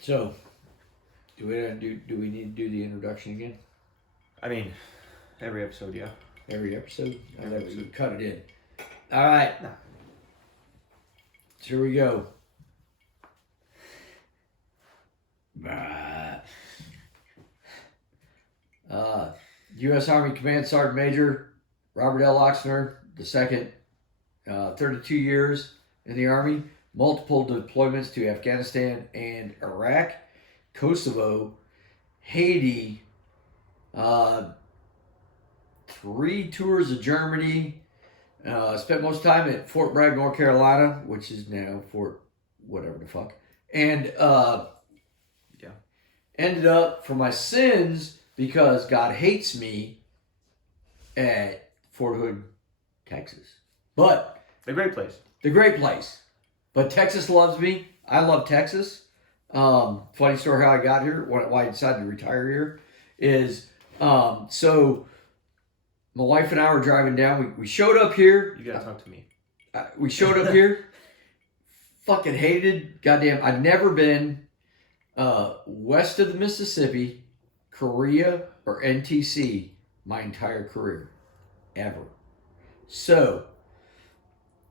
So, do we need to do the introduction again? I mean, every episode, yeah. Every episode? Every episode. You cut it in. All right. No. So here we go. U.S. Army Command Sergeant Major Robert L. Oxner II, 32 years in the Army, multiple deployments to Afghanistan and Iraq, Kosovo, Haiti, 3 tours of Germany, spent most time at Fort Bragg, North Carolina, which is now Fort whatever the fuck, and ended up for my sins because God hates me at Fort Hood, Texas. But The great place. the great place. But Texas loves me. I love Texas. Funny story how I got here, why I decided to retire here, is so my wife and I were driving down. We showed up here. You gotta talk to me. We showed up here. Fucking hated. Goddamn. I'd never been west of the Mississippi, Korea, or NTC my entire career. Ever. So,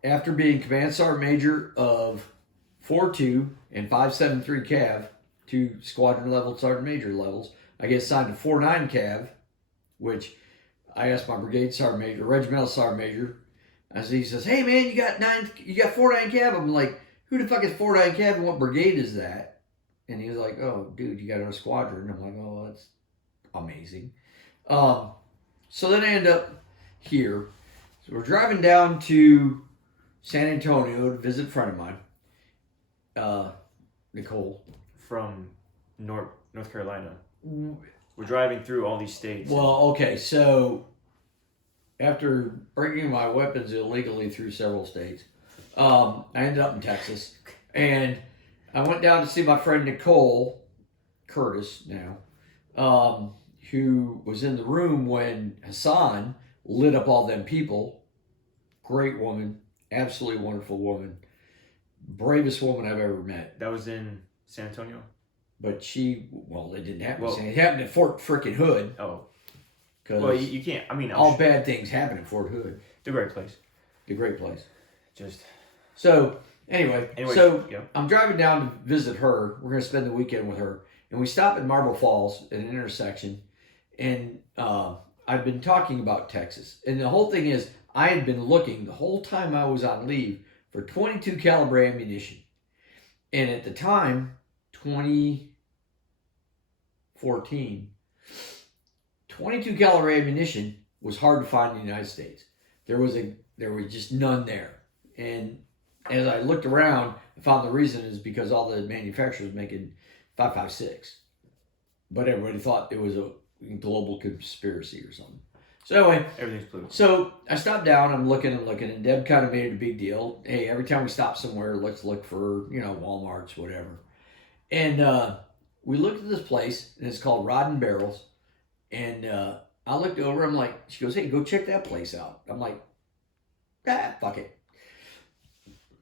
after being Command Sergeant Major of 4-2 and 573 Cav, 2 squadron level Sergeant Major levels, I get assigned to 4-9 Cav, which I asked my brigade Sergeant Major, Regimental Sergeant Major, as he says, "Hey man, you got 4-9 Cav." I'm like, "Who the fuck is 4-9 Cav and what brigade is that?" And he was like, "Oh, dude, you got a squadron." I'm like, "Oh, that's amazing." So then I end up here. So we're driving down to San Antonio to visit a friend of mine, Nicole. From North Carolina. We're driving through all these states. Well, okay, so after bringing my weapons illegally through several states, I ended up in Texas, and I went down to see my friend Nicole Curtis now, who was in the room when Hassan lit up all them people. Great woman, absolutely wonderful woman, bravest woman I've ever met. That was in San Antonio? But it didn't happen. It happened at Fort frickin' Hood. Oh. Cause well, you can't, I mean... all bad things happen at Fort Hood. The great place. The great place. Just... So, anyway, yeah. I'm driving down to visit her. We're going to spend the weekend with her. And we stop at Marble Falls at an intersection. And I've been talking about Texas. And the whole thing is, I had been looking the whole time I was on leave for 22 caliber ammunition. And at the time, 2014, 22 caliber ammunition was hard to find in the United States. There was just none there. And as I looked around, I found the reason is because all the manufacturers making 5.56. But everybody thought it was a global conspiracy or something. So anyway, everything's political. So I stopped down, I'm looking, and Deb kind of made it a big deal. Hey, every time we stop somewhere, let's look for, Walmarts, whatever. And we looked at this place, and it's called Rod and Barrels. And I looked over, I'm like, she goes, "Hey, go check that place out." I'm like, fuck it.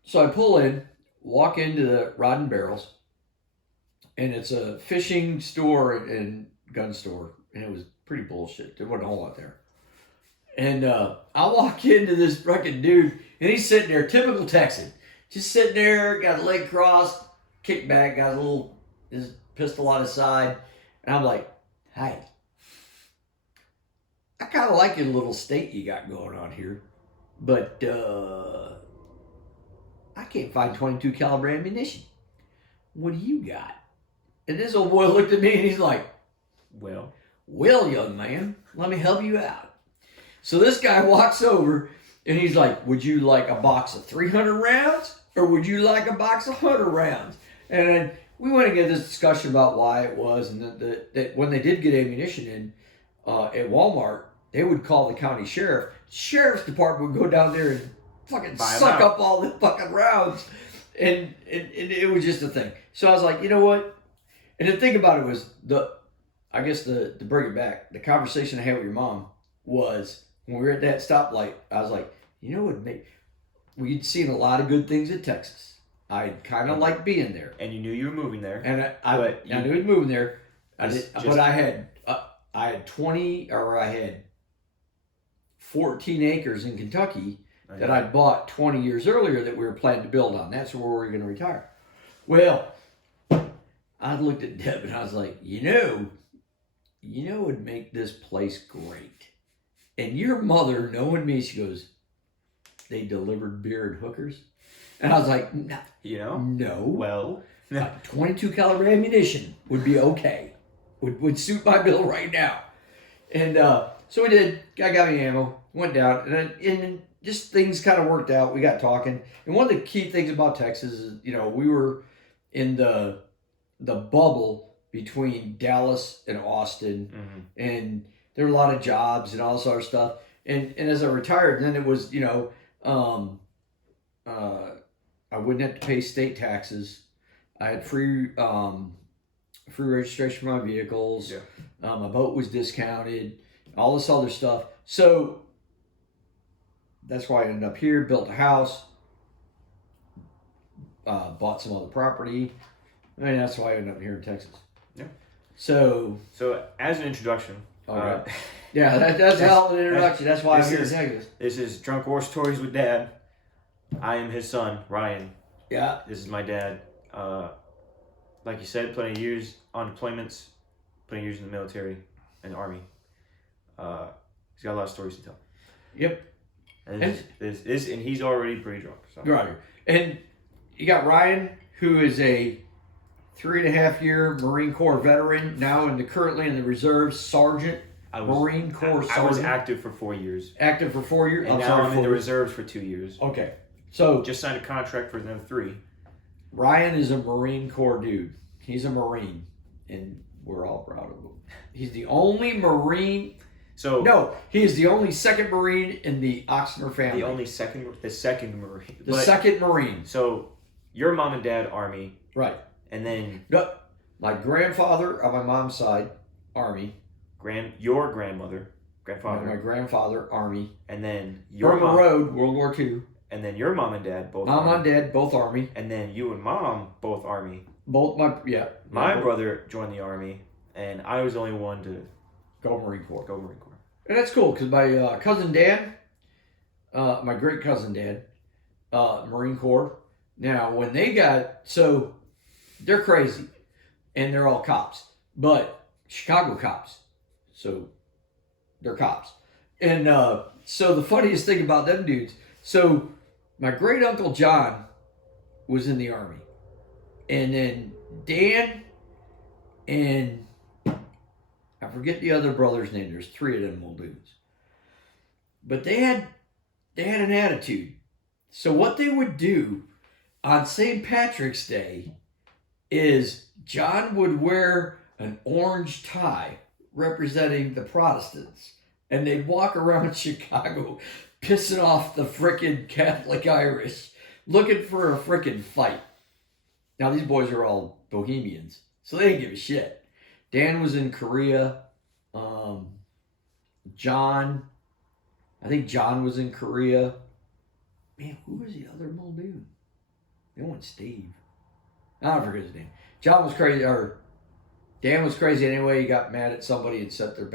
So I pull in, walk into the Rod and Barrels, and it's a fishing store and gun store. And it was pretty bullshit. There wasn't a whole lot there. And I walk into this fucking dude, and he's sitting there, typical Texan, just sitting there, got a leg crossed, kicked back, got his pistol on his side, and I'm like, "Hi, I kind of like your little state you got going on here, but I can't find 22 caliber ammunition. What do you got?" And this old boy looked at me, and he's like, Well, young man, let me help you out. So this guy walks over, and he's like, "Would you like a box of 300 rounds, or would you like a box of 100 rounds?" And then we went and get this discussion about why it was, and that when they did get ammunition in at Walmart, they would call the county sheriff. The sheriff's department would go down there and fucking suck up all the fucking rounds, and it was just a thing. So I was like, you know what? And the thing about it was to bring it back, the conversation I had with your mom was when we were at that stoplight. I was like, we'd seen a lot of good things in Texas. I kind of liked being there. And you knew you were moving there. And I knew he was moving there. But I had 14 acres in Kentucky that I'd bought 20 years earlier that we were planning to build on. That's where we were going to retire. Well, I looked at Deb and I was like, you know what would make this place great? And your mother, knowing me, she goes, they delivered beer and hookers? And I was like, no. No. Well. 22 caliber ammunition would be okay. Would suit my bill right now. And so we did. Guy got me ammo. Went down. And just things kind of worked out. We got talking. And one of the key things about Texas is, we were in the bubble between Dallas and Austin. Mm-hmm. And there were a lot of jobs and all this other stuff. And as I retired, then it was, I wouldn't have to pay state taxes. I had free registration for my vehicles. Yeah. My boat was discounted. All this other stuff. So that's why I ended up here. Built a house. Bought some other property. And that's why I ended up here in Texas. Yeah. So as an introduction. Okay. Yeah, that's a hell of an introduction. That's why I'm here in Texas. This is Drunk War Stories with Dad. I am his son, Ryan. Yeah. This is my dad. Like you said, plenty of years on deployments, plenty of years in the military and the Army. He's got a lot of stories to tell. Yep. And he's already pretty drunk. So. Right. And you got Ryan, who is a 3.5-year Marine Corps veteran, now currently in the reserves, sergeant. Marine Corps sergeant. I was active for 4 years. Active for 4 years? And now I'm in the reserves for 2 years. Okay. So just signed a contract for another 3. Ryan is a Marine Corps dude. He's a Marine, and we're all proud of him. He's the only Marine. He is the only second Marine in the Oxner family. The second Marine. Second Marine. So your mom and dad, Army. Right. And then my grandfather on my mom's side, Army. Your grandfather. My grandfather, Army. And then your mom. Road, World War II. And then your mom and dad, both Mom Army. and dad, both Army. And then you and mom, both Army. My brother joined the Army, and I was the only one to go Marine Corps. And And that's cool, because my cousin Dan, my great cousin Dan, Marine Corps. Now, when they they're crazy, and they're all cops, but Chicago cops. So they're cops. And so the funniest thing about them dudes, so my great uncle John was in the Army. And then Dan and I forget the other brother's name. There's 3 of them old dudes. But they had an attitude. So what they would do on St. Patrick's Day is John would wear an orange tie representing the Protestants. And they'd walk around Chicago pissing off the frickin' Catholic Irish, looking for a frickin' fight. Now, these boys are all bohemians, so they didn't give a shit. Dan was in Korea. I think John was in Korea. Man, who was the other Muldoon? They went Steve. I don't forget his name. John was crazy, or Dan was crazy anyway. He got mad at somebody and set their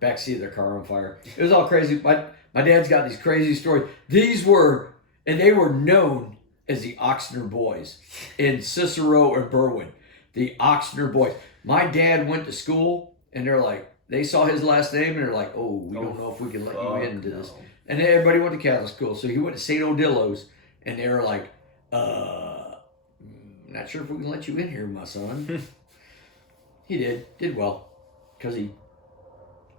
backseat of their car on fire. It was all crazy. My dad's got these crazy stories. They were known as the Oxner Boys in Cicero and Berwyn. The Oxner Boys. My dad went to school, and they saw his last name, and they're like, oh, we don't know if we can let you into this. And everybody went to Catholic school, so he went to St. Odillo's, and they were like, not sure if we can let you in here, my son. He did well, because he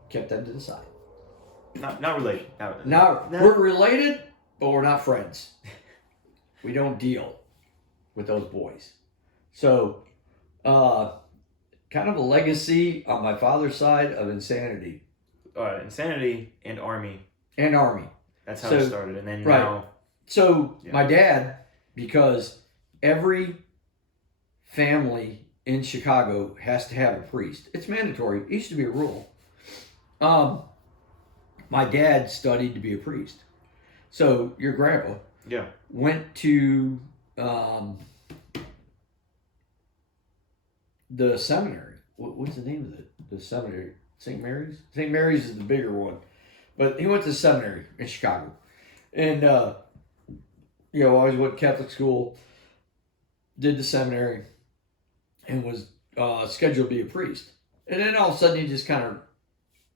kept them to the side. Not related. Now, we're related, but we're not friends. We don't deal with those boys. So, kind of a legacy on my father's side of insanity. Insanity and Army. And Army. That's how it started. And then now... So, my dad, because every family in Chicago has to have a priest. It's mandatory. It used to be a rule. My dad studied to be a priest. So, your grandpa went to the seminary. What's the name of the seminary? St. Mary's? St. Mary's is the bigger one. But he went to seminary in Chicago. And, always went to Catholic school, did the seminary, and was scheduled to be a priest. And then all of a sudden he just kind of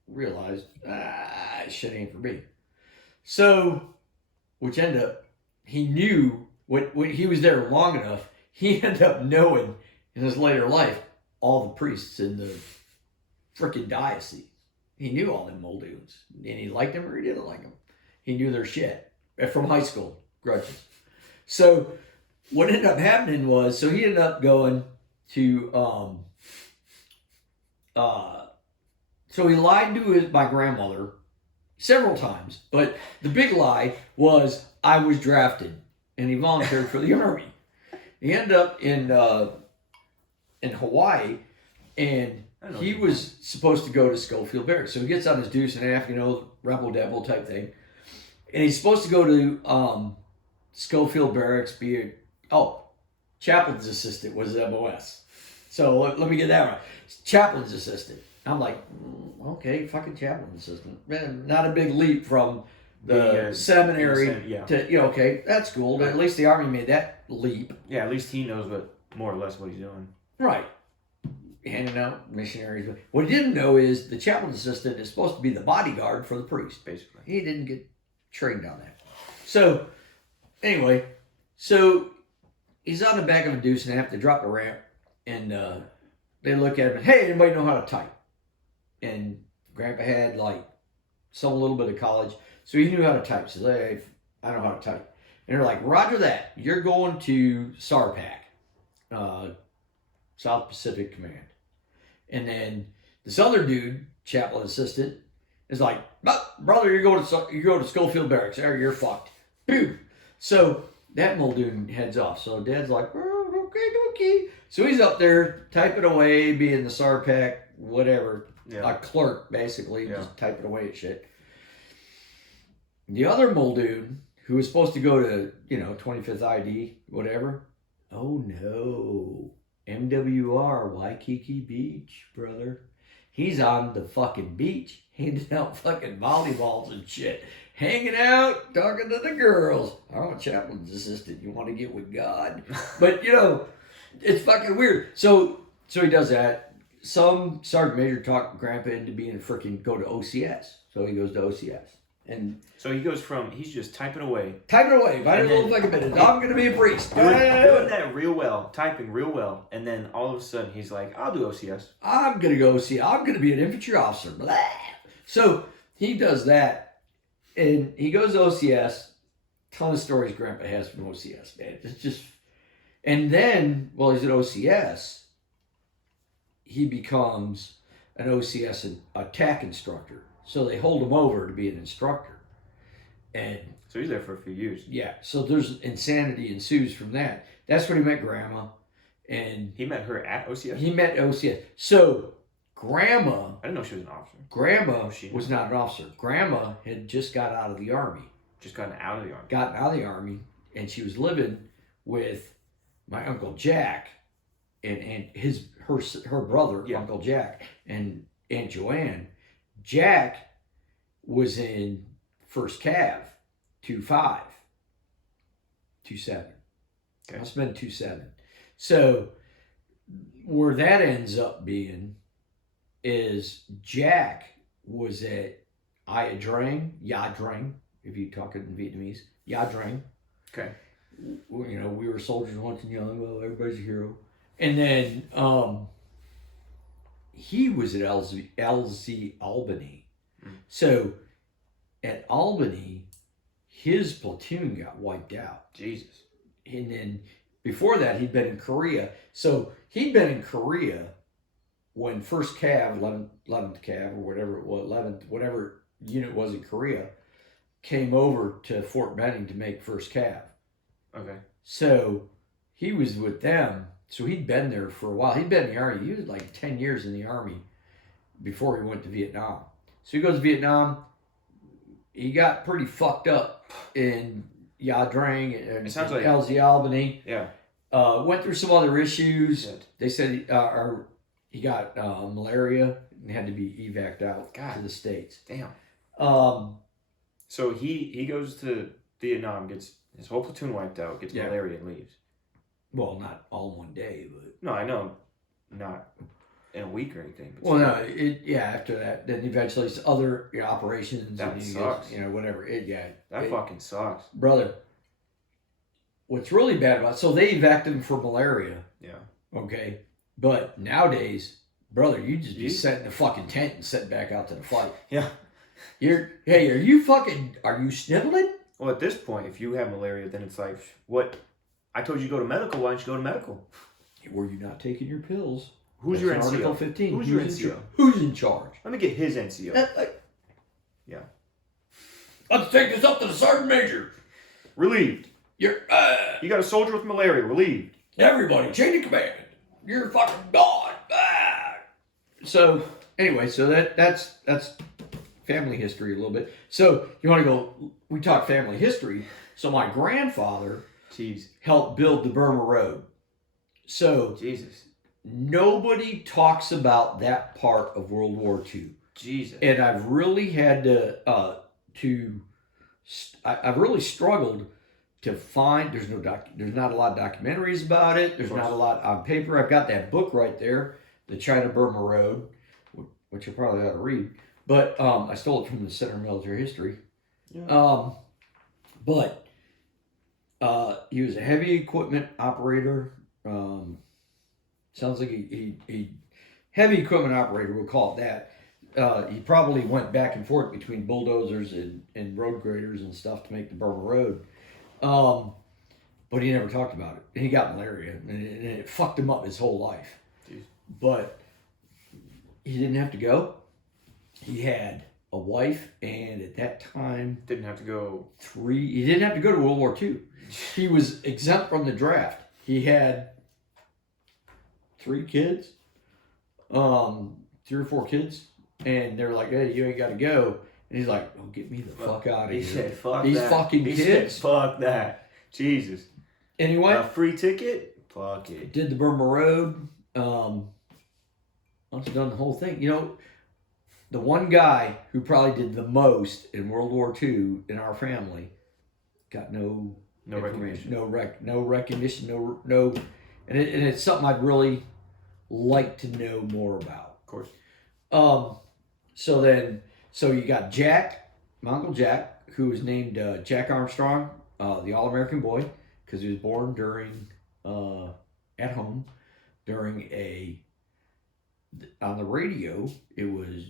realized, shit ain't for me. So, which ended up, he knew when he was there long enough, he ended up knowing in his later life all the priests in the freaking diocese. He knew all them old dudes. And he liked them or he didn't like them. He knew their shit from high school, grudges. So what ended up happening was, so he ended up going to, so he lied to my grandmother several times. But the big lie was I was drafted and he volunteered for the Army. He ended up in Hawaii, and he was supposed to go to Schofield Barracks. So he gets on his deuce and a half, rebel devil type thing. And he's supposed to go to Schofield Barracks, chaplain's assistant was his MOS. So let me get that right. Chaplain's assistant. I'm like, okay, fucking chaplain's assistant. Man, not a big leap from the seminary to, okay, that's cool. But at least the Army made that leap. Yeah, at least he knows more or less what he's doing. Right. Handing out missionaries. What he didn't know is the chaplain's assistant is supposed to be the bodyguard for the priest. Basically. He didn't get trained on that. So, anyway, so he's on the back of a deuce and a half to drop the ramp, and they look at him and, hey, anybody know how to type? And Grandpa had some little bit of college, so he knew how to type. He says, hey, I know how to type. And they're like, roger that. You're going to SARPAC, South Pacific Command. And then this other dude, chaplain assistant, is like, brother, you go to Schofield Barracks. There, you're fucked. Boom. So that Muldoon heads off. So Dad's like, okay. So he's up there typing away, being the SARPAC, whatever, a clerk basically, just typing away at shit. The other Muldoon, who was supposed to go to 25th ID, whatever. Oh no. MWR, Waikiki Beach, brother. He's on the fucking beach, handing out fucking volleyballs and shit. Hanging out, talking to the girls. I'm a chaplain's assistant. You want to get with God? But, it's fucking weird. So he does that. Some sergeant major talked Grandpa into being go to OCS. So he goes to OCS. And so he goes from, he's just typing away. By a little fucking minute. I'm going to be a priest. Doing that real well, typing real well. And then all of a sudden he's like, I'll do OCS. I'm going to go OCS. I'm going to be an infantry officer. Blah. So he does that. And he goes to OCS. Ton of stories Grandpa has from OCS, man. It's just, and then, while he's at OCS, he becomes an OCS attack instructor. So they hold him over to be an instructor. And so he's there for a few years. Yeah. So there's insanity ensues from that. That's when he met Grandma. And he met her at OCS? He met OCS. So Grandma... I didn't know she was an officer. Grandma was not an officer. Grandma had just got out of the Army. Just gotten out of the Army. Gotten out of the Army. And she was living with my Uncle Jack and her brother, Uncle Jack, and Aunt Joanne. Jack was in 1st Cav, 2.5, 2.7. Okay. Must have been 2.7. So where that ends up being is Jack was at Ia Drang, if you talk in Vietnamese, Ya Drang. Okay. We were soldiers once and young. Well, everybody's a hero. And then he was at LZ Albany. So at Albany, his platoon got wiped out. Jesus. And then before that, he'd been in Korea. So he'd been in Korea when 1st Cav, 11th Cav, or whatever it was, 11th, whatever unit was in Korea, came over to Fort Benning to make 1st Cav. Okay. So he was with them. So he'd been there for a while. He'd been in the Army. He was 10 years in the Army before he went to Vietnam. So he goes to Vietnam. He got pretty fucked up and Yadrang and It sounds like Elsie Albany. Yeah. Went through some other issues. Shit. They said he got malaria and had to be evac'd out to the States. Damn. Um, So he goes to Vietnam, gets his whole platoon wiped out, gets malaria and leaves. well, not all in one day, but No, I know, not in a week or anything. But well, no, after that, then eventually other operations. That and sucks. Goes, whatever. That fucking sucks, brother. What's really bad about so they evacuated him for malaria. Yeah. Okay, but nowadays, brother, you just be sitting in a fucking tent and sitting back out to the fight. Yeah. Are you sniveling? Well, at this point, if you have malaria, then it's like, what? I told you to go to medical. Why don't you go to medical? Were you not taking your pills? Who's your NCO? Article 15. Who's your NCO? Who's in charge? Let me get his NCO. Yeah. Let's take this up to the sergeant major. Relieved. You got a soldier with malaria. Relieved. Everybody, chain of command. You're fucking gone. So anyway, so that's family history a little bit. So you want to go? We talk family history. So my grandfather helped build the Burma Road. So Jesus. Nobody talks about that part of World War II. Jesus. And I've really had I've really struggled to find. There's not a lot of documentaries about it. There's not a lot on paper. I've got that book right there, The China-Burma Road, which you probably ought to read. But I stole it from the Center of Military History. Yeah. But he was a heavy equipment operator. Sounds like he heavy equipment operator, we'll call it that. He probably went back and forth between bulldozers and road graders and stuff to make the Burma Road. But he never talked about it. And he got malaria, and it fucked him up his whole life. Jeez. But he didn't have to go. He had a wife, and at that time... Didn't have to go... He didn't have to go to World War II. He was exempt from the draft. He had 3 kids, 3 or 4 kids, and they're like, hey, you ain't got to go. And he's like, oh, get me the fuck out of here. He said, fuck these that. Fucking he kids. Said, fuck that. Jesus. Anyway. A free ticket? Fuck it. Did the Burma Road. Once done the whole thing. The one guy who probably did the most in World War II in our family got no recognition. No recognition. No. And it's something I'd really like to know more about. Of course. So you got Jack, my Uncle Jack, who was named Jack Armstrong, the All-American Boy, because he was born during, at home, on the radio, it was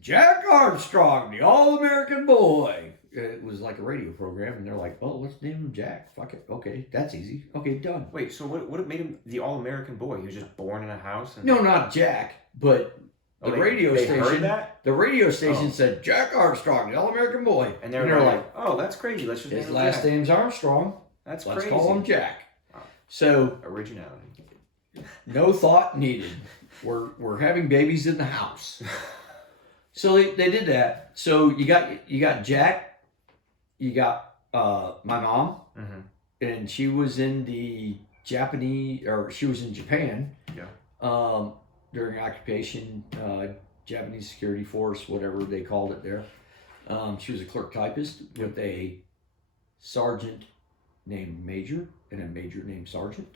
Jack Armstrong, the All-American Boy. It was like a radio program, and they're like, oh, let's name him Jack. Fuck it. Okay, that's easy. Okay, done. Wait, so what made him the All-American Boy? He was just born in a house? No, not Jack, but... The radio station. Heard that? The radio station said Jack Armstrong, the All-American Boy, and they're like, "Oh, that's crazy. Let's just name him Jack. His last name's Armstrong. Let's crazy. Call him Jack." Wow. So originality. No thought needed. We're having babies in the house. So they did that. So you got Jack. You got my mom, and she was in the she was in Japan. Yeah. During occupation, Japanese security force, whatever they called it there. She was a clerk typist with a sergeant named Major and a major named Sergeant.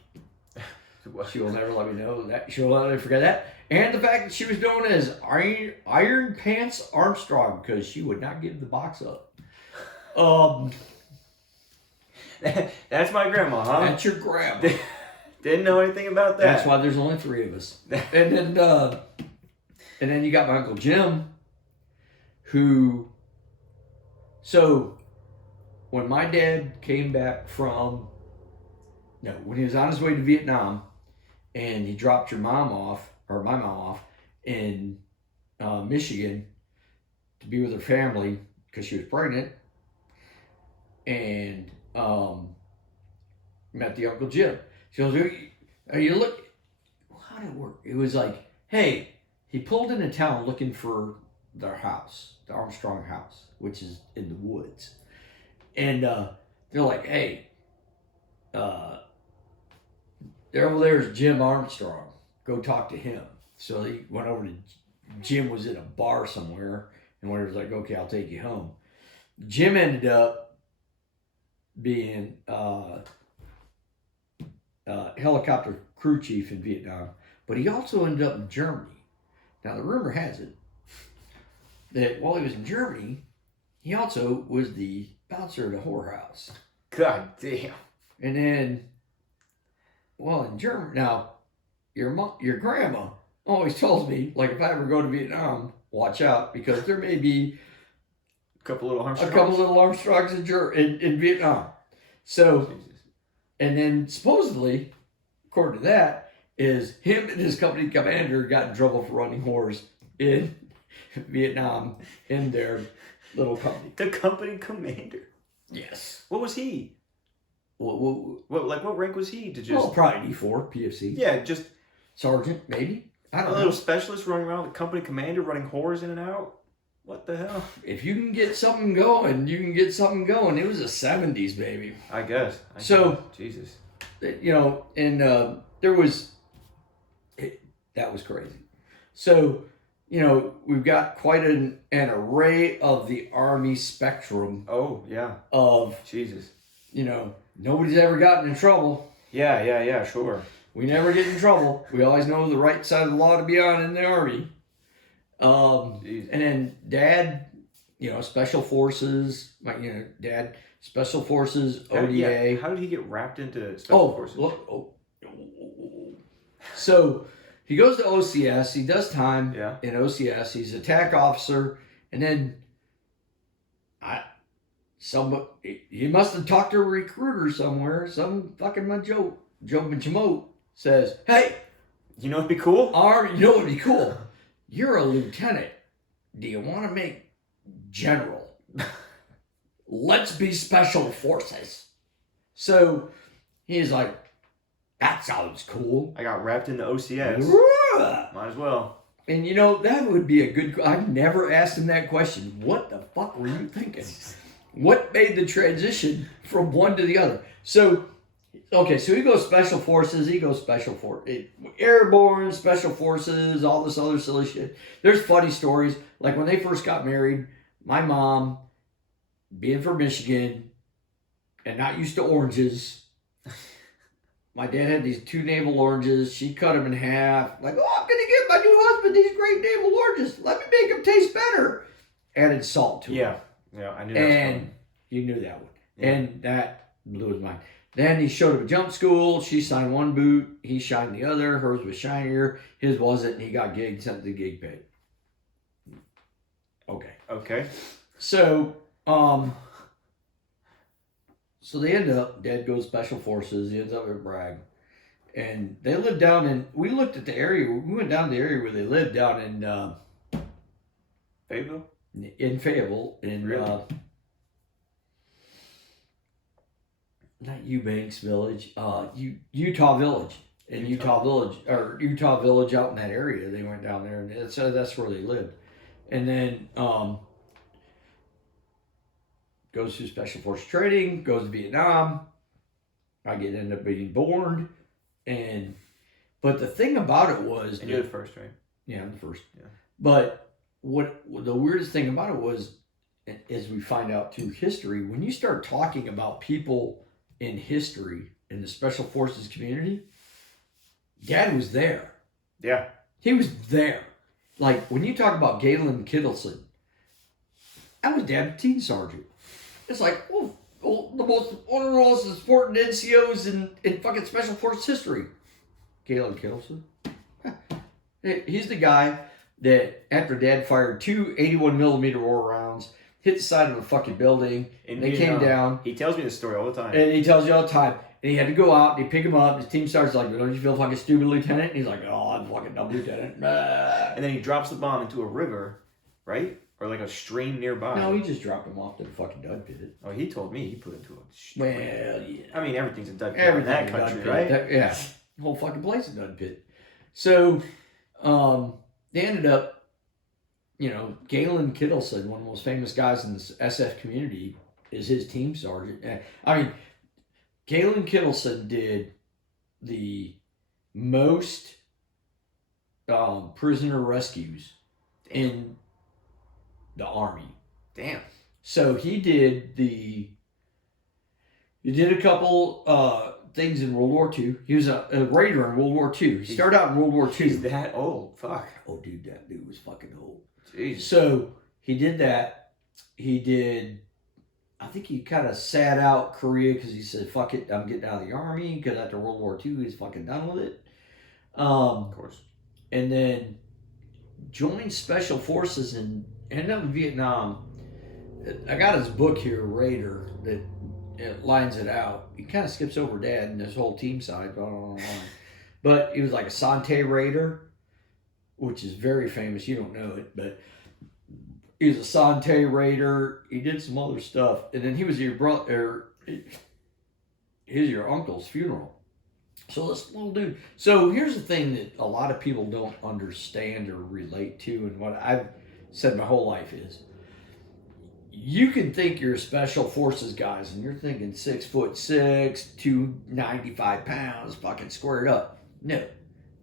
She will never let me know that. She will never forget that. And the fact that she was known as Iron Pants Armstrong because she would not give the box up. That's my grandma, huh? That's your grandma. Didn't know anything about that. That's why there's only 3 of us. And then you got my Uncle Jim, who... So, when my dad came back when he was on his way to Vietnam, and he dropped my mom off, in Michigan to be with her family because she was pregnant, and met the Uncle Jim. She goes, how did it work? It was like, hey, he pulled into town looking for their house, the Armstrong house, which is in the woods. And they're like, hey, there over there is Jim Armstrong. Go talk to him. So he went over to Jim was in a bar somewhere, and one was like, okay, I'll take you home. Jim ended up being helicopter crew chief in Vietnam, but he also ended up in Germany. Now the rumor has it that while he was in Germany, he also was the bouncer at a whorehouse. God damn. And then, well, in Germany, now, your grandma always tells me, like, if I ever go to Vietnam, watch out, because there may be a couple little Armstrongs in Vietnam. So, Jesus. And then supposedly, according to that, is him and his company commander got in trouble for running whores in Vietnam in their little company. The company commander? Yes. What was he? What rank was he? To just... Well, probably D4, PFC. Yeah, just... Sergeant, maybe? I don't know. A little specialist running around, the company commander running whores in and out? What the hell? If you can get something going, you can get something going. It was the 70s, baby. I guess. Jesus. You know, and there was... that was crazy. So, you know, we've got quite an array of the Army spectrum. Oh, yeah. Of... Jesus. You know, nobody's ever gotten in trouble. Yeah, sure. We never get in trouble. We always know the right side of the law to be on in the Army. And then Dad, you know, Special Forces, Dad, Special Forces, ODA. Yeah. How did he get wrapped into Special Forces? So he goes to OCS. He does time in OCS. He's attack officer. And then he must have talked to a recruiter somewhere. Some fucking Joe Benjamote says, hey, you know what'd be cool? You know what'd be cool? You're a lieutenant. Do you want to make general? Let's be Special Forces. So he's like, that sounds cool. I got wrapped into OCS. Might as well. And you know, that would be a good... I've never asked him that question. What the fuck were you thinking? What made the transition from one to the other? So, okay, so he goes Special Forces, Airborne, Special Forces, all this other silly shit. There's funny stories. Like when they first got married, my mom, being from Michigan and not used to oranges, my dad had these 2 navel oranges. She cut them in half. Like, oh, I'm going to give my new husband these great navel oranges. Let me make them taste better. Added salt to them. Yeah, I knew that. And you knew that one. Yeah. And that blew his mind. Then he showed up at jump school. She signed one boot. He shined the other. Hers was shinier. His wasn't. And he got sent to the gig pay. Okay. So, so they end up, Dad goes Special Forces. He ends up at Bragg. And they live down in, we looked at the area. We went down to the area where they lived down in Fayetteville? In Fayetteville, really? Not Eubanks Village, Utah Village. In Utah Village out in that area. They went down there, and that's where they lived. And then goes through Special Forces training, goes to Vietnam. I end up being born, but the thing about it was, and you're the first, right? Yeah, I'm the first. Yeah. But what the weirdest thing about it was, as we find out through history, when you start talking about people in history in the Special Forces community, Dad was there. Yeah. He was there. Like, when you talk about Galen Kittleson, I was Dad's teen sergeant. It's like, one of the most important NCOs in fucking Special Forces history. Galen Kittleson. He's the guy that, after Dad fired 2 81mm roar rounds, hit the side of a fucking building, and they came down. He tells me this story all the time. And he tells you all the time. And he had to go out, and he pick him up. His team sergeant's like, don't you feel fucking stupid, Lieutenant? And he's like, oh, I'm fucking dumb, Lieutenant. And then he drops the bomb into a river, right? Or like a stream nearby. No, he just dropped him off to the fucking dud pit. Oh, he told me he put it into a stream. Well, yeah. I mean, everything's a dud pit in that country, right? Yeah. The whole fucking place is a dud pit. So, they ended up, Galen Kittleson, one of the most famous guys in the SF community, is his team sergeant. I mean, Galen Kittleson did the most prisoner rescues in the Army. Damn. So he did a couple things in World War II. He was a raider in World War II. He started out in World War II. He's that old. Fuck. Oh, dude, that dude was fucking old. Jeez. So he did that. He did. I think he kind of sat out Korea because he said, "Fuck it, I'm getting out of the Army." Because after World War II, he's fucking done with it. Of course. And then joined Special Forces and ended up in Vietnam. I got his book here, Raider, that it lines it out. He kind of skips over Dad and his whole team side, but he was like a Sante Raider, which is very famous. You don't know it, but he was a Sante Raider. He did some other stuff, and then he was your brother. He was your uncle's funeral. So this little dude. So here's the thing that a lot of people don't understand or relate to, and what I've said my whole life is, you can think you're special forces guys, and you're thinking 6'6", 295 pounds, fucking squared up. No,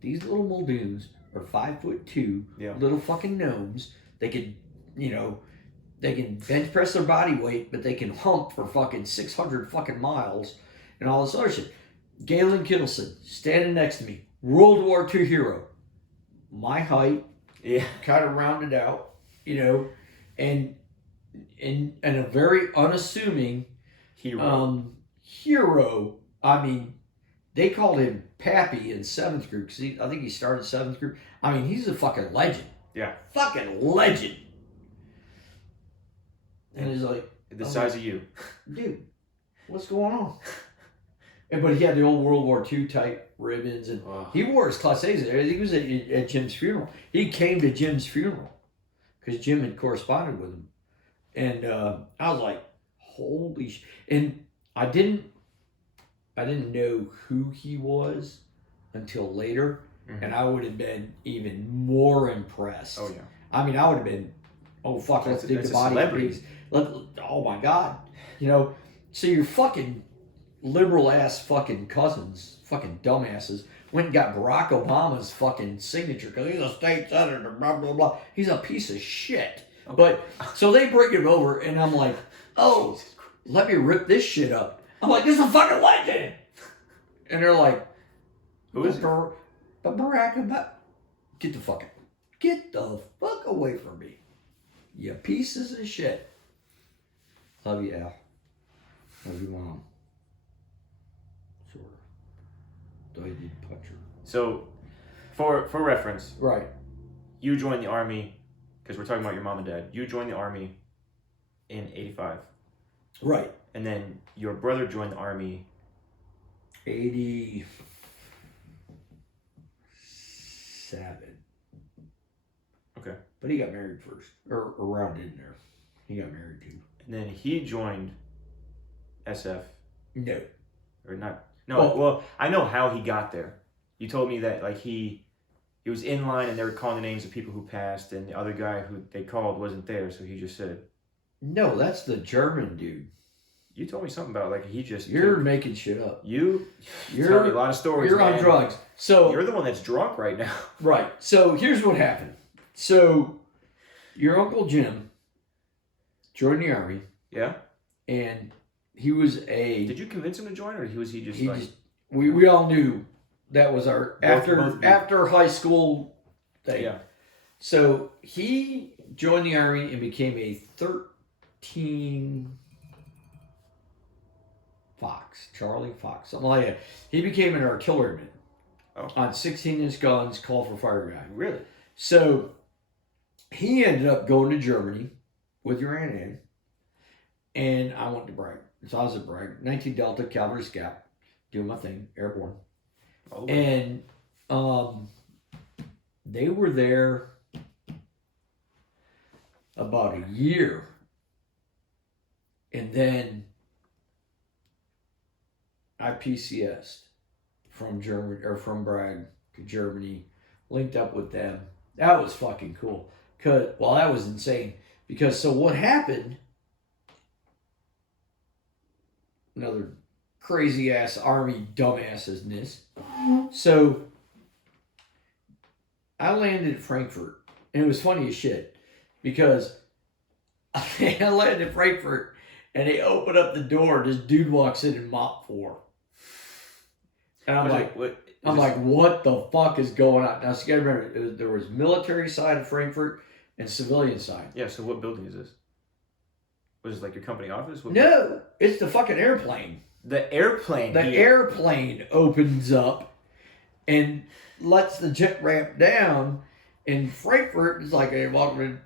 these little Muldoons are 5'2", little fucking gnomes. They can, they can bench press their body weight, but they can hump for fucking 600 fucking miles and all this other shit. Galen Kittleson, standing next to me, World War II hero. My height, kind of rounded out, and a very unassuming hero. I mean, they called him Pappy in 7th group because I think he started 7th group. I mean, he's a fucking legend. Yeah. Fucking legend. And he's like, the size of you. Dude, what's going on? But he had the old World War II type ribbons, and he wore his Class A's. He was at Jim's funeral. He came to Jim's funeral because Jim had corresponded with him. And I was like, holy shit. And I didn't know who he was until later. Mm-hmm. And I would have been even more impressed. Oh, yeah. I mean, I would have been, let's dig the body. Oh, my God. So your fucking liberal-ass fucking cousins, fucking dumbasses, went and got Barack Obama's fucking signature because he's a state senator, blah, blah, blah. He's a piece of shit. Okay. But, so they bring him over, and I'm like, let me rip this shit up. I'm like, this is a fucking legend. And they're like, who is it? But Barack Obama. Get the fuck away from me. You pieces of shit. Love you, Al. Love you, Mom. Sort of. Though I did punch her. So, for reference. Right. You joined the Army, because we're talking about your mom and dad. You joined the Army in 85. Right. And then your brother joined the Army. 87. Okay. But he got married first. Or around in there. He got married too. And then he joined SF. No. Or not. No, well, I know how he got there. You told me that he was in line and they were calling the names of people who passed, and the other guy who they called wasn't there, so he just said. No, that's the German dude. You told me something about he just. You're making shit up. You're telling me a lot of stories. You're on drugs. So you're the one that's drunk right now. Right. So here's what happened. So your Uncle Jim joined the Army. Yeah. And he was a. Did you convince him to join, or was he just we all knew that was our after high school thing. Yeah. So he joined the Army and became a 13 Fox, Charlie Fox, something like that. He became an artilleryman on 16-inch guns, call for fire guy. Really? So he ended up going to Germany with your Aunt Ann, and I went to Bragg. So I was at Bragg, 19 Delta Cavalry Scout, doing my thing, airborne. And they were there about a year, and then I PCS'd from Germany or from Bragg to Germany, linked up with them. That was fucking cool. That was insane. Because so what happened another crazy ass army dumbassness. So I landed at Frankfurt, and it was funny as shit because I landed at Frankfurt, and they open up the door. This dude walks in Mach 4, and I'm like, what the fuck is going on? Now, so you gotta remember, there was military side of Frankfurt and civilian side. Yeah. So what building is this? Was it like your company office? No, it's the fucking airplane. The airplane. The airplane opens up and lets the jet ramp down. In Frankfurt, it's like a welcome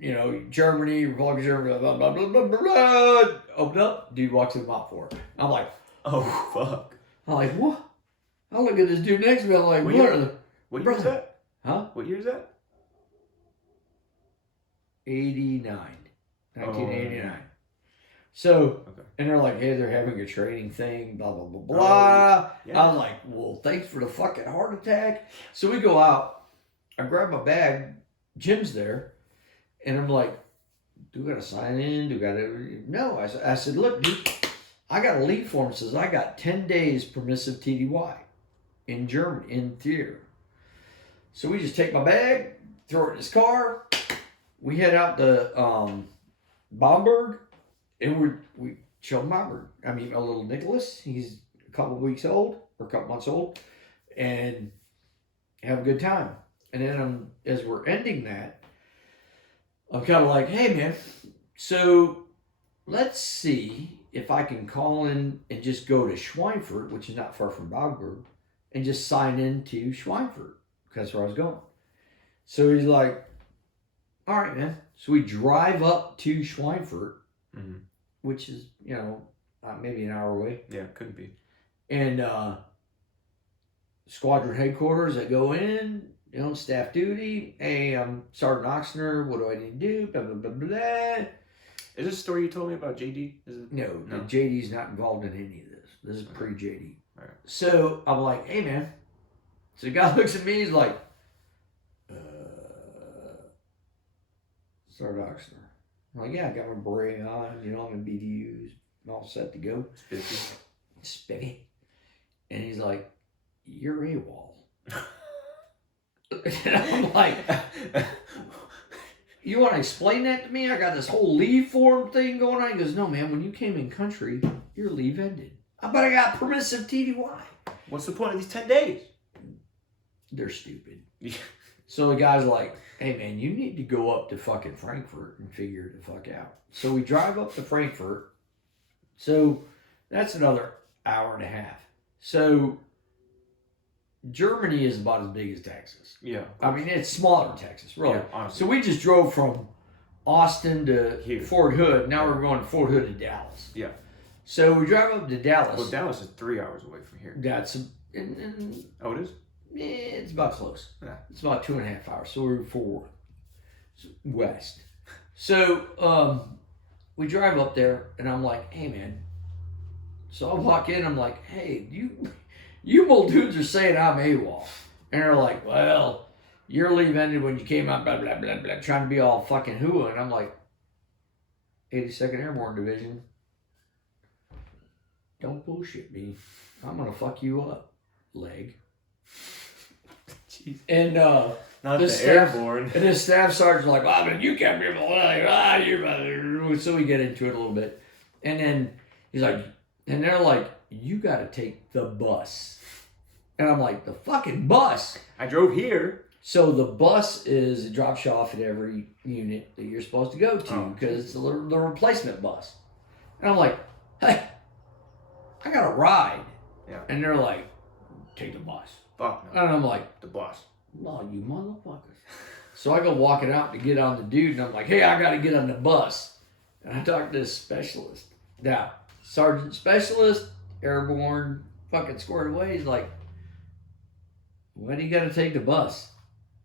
to Germany, blah blah blah blah blah blah. Open up, dude walks in Mach 4. I'm like, oh fuck. I'm like, what? I look at this dude next to me. I'm like, what year is that? Huh? What year is that? 89. 1989. So, and they're like, hey, they're having a training thing, blah, blah, blah, blah. Yeah. I'm like, well, thanks for the fucking heart attack. So we go out. I grab my bag. Jim's there. And I'm like, do we got to sign in? No. I said, look, dude, I got a leave form that says I got 10 days permissive TDY in Germany, in theater. So we just take my bag, throw it in his car. We head out to Bamberg, and we show Bamberg. I mean, a little Nicholas. He's a couple months old, and have a good time. And then as we're ending that, I'm kind of like, hey man, so let's see if I can call in and just go to Schweinfurt, which is not far from Bamberg, and just sign in to Schweinfurt, because that's where I was going. So he's like, all right, man. So we drive up to Schweinfurt, which is, maybe an hour away. Yeah, couldn't be. And squadron headquarters, I go in, staff duty. Hey, I'm Sergeant Oxner. What do I need to do? Blah, blah, blah, blah. Is this a story you told me about JD? No, JD's not involved in any of this. This is pre-JD. Right. So I'm like, hey, man. So the guy looks at me, he's like, Sergeant Oxner. I'm like, yeah, I got my beret on, I'm in BDUs, all set to go. Spiffy. And he's like, you're AWOL. And I'm like, you want to explain that to me? I got this whole leave form thing going on. He goes, no, man, when you came in country, your leave ended. But I got permissive TDY. What's the point of these 10 days? They're stupid. So the guy's like, hey, man, you need to go up to fucking Frankfurt and figure it the fuck out. So we drive up to Frankfurt. So that's another hour and a half. So Germany is about as big as Texas. Yeah. I mean, it's smaller than Texas, really. Yeah, honestly. So we just drove from Austin to Fort Hood. Now we're going to Fort Hood to Dallas. Yeah. So we drive up to Dallas. Well, Dallas is 3 hours away from here. That's oh, it is? Yeah, it's about close. Yeah. It's about 2.5 hours. So we're west. So we drive up there, and I'm like, hey, man. So I walk in, I'm like, hey, you old dudes are saying I'm AWOL. And they're like, well, your leave ended when you came out, blah, blah, blah, blah, trying to be all fucking hooah. And I'm like, 82nd Airborne Division, don't bullshit me. I'm going to fuck you up, leg. Jeez. And not the airborne. And this staff sergeant's like, well, but you kept me like, you're. So we get into it a little bit. And then he's like, and they're like, you got to take the bus. And I'm like, the fucking bus? I drove here. So the bus is, it drops you off at every unit that you're supposed to go to because it's the replacement bus. And I'm like, hey, I got a ride. Yeah. And they're like, take the bus. Fuck no. And I'm like, the bus. No, you motherfuckers. So I go walking out to get on the dude, and I'm like, hey, I got to get on the bus. And I talk to this specialist. Now, Sergeant Specialist, Airborne, fucking squared away. He's like, when do you got to take the bus?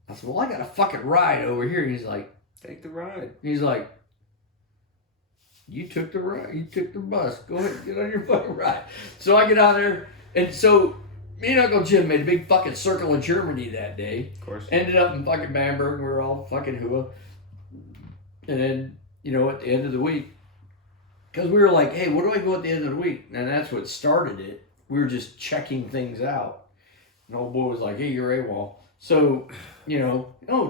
I said, well, I got a fucking ride over here. He's like, take the ride. He's like, you took the ride. You took the bus. Go ahead and get on your fucking ride. So I get out there, and so me and Uncle Jim made a big fucking circle of Germany that day. Of course. Ended up in fucking Bamberg. We were all fucking hooah. And then, at the end of the week, Because we were like, hey, what do I go at the end of the week? And that's what started it. We were just checking things out. And old boy was like, hey, you're AWOL. So,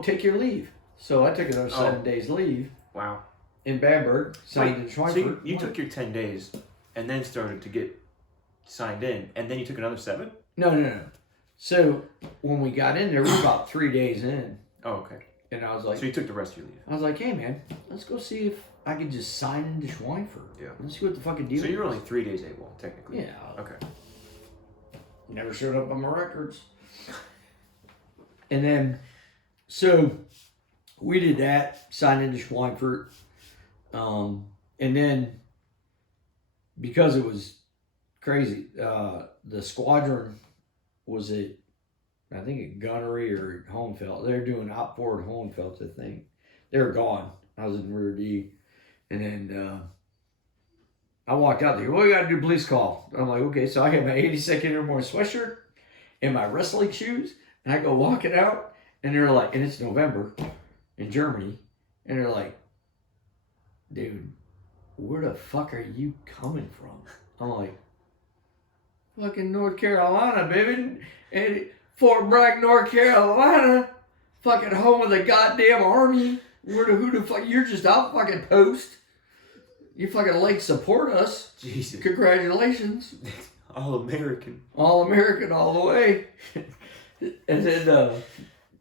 take your leave. So I took another 7 days leave. Wow. In Bamberg, signed in Schweinfurt. So you took your 10 days and then started to get signed in, and then you took another 7? No. So when we got in there, we were about 3 days in. Oh, okay. And I was like... So you took the rest of your leave. I was like, hey, man, let's go see if I can just sign into Schweinfurt. Yeah. Let's see what the fucking deal is. So you're only 3 days AWOL, technically. Yeah. Okay. Never showed up on my records. And then, so we did that, signed into Schweinfurt. And then, because it was crazy, the squadron was at, I think at Gunnery or at Hohenfeld. They were doing op forward Hohenfeld, I think. They were gone. I was in rear D. And then I walked out there. Well, we got to do police call. I'm like, okay. So I had my 82nd Airborne sweatshirt and my wrestling shoes. And I go walking out. And they're like, and it's November in Germany. And they're like, dude, where the fuck are you coming from? I'm like, fucking North Carolina, baby. And Fort Bragg, North Carolina. Fucking home of the goddamn army. Who the fuck? You're just out fucking post. You fucking like support us. Jesus. Congratulations. All American. All American all the way. And then,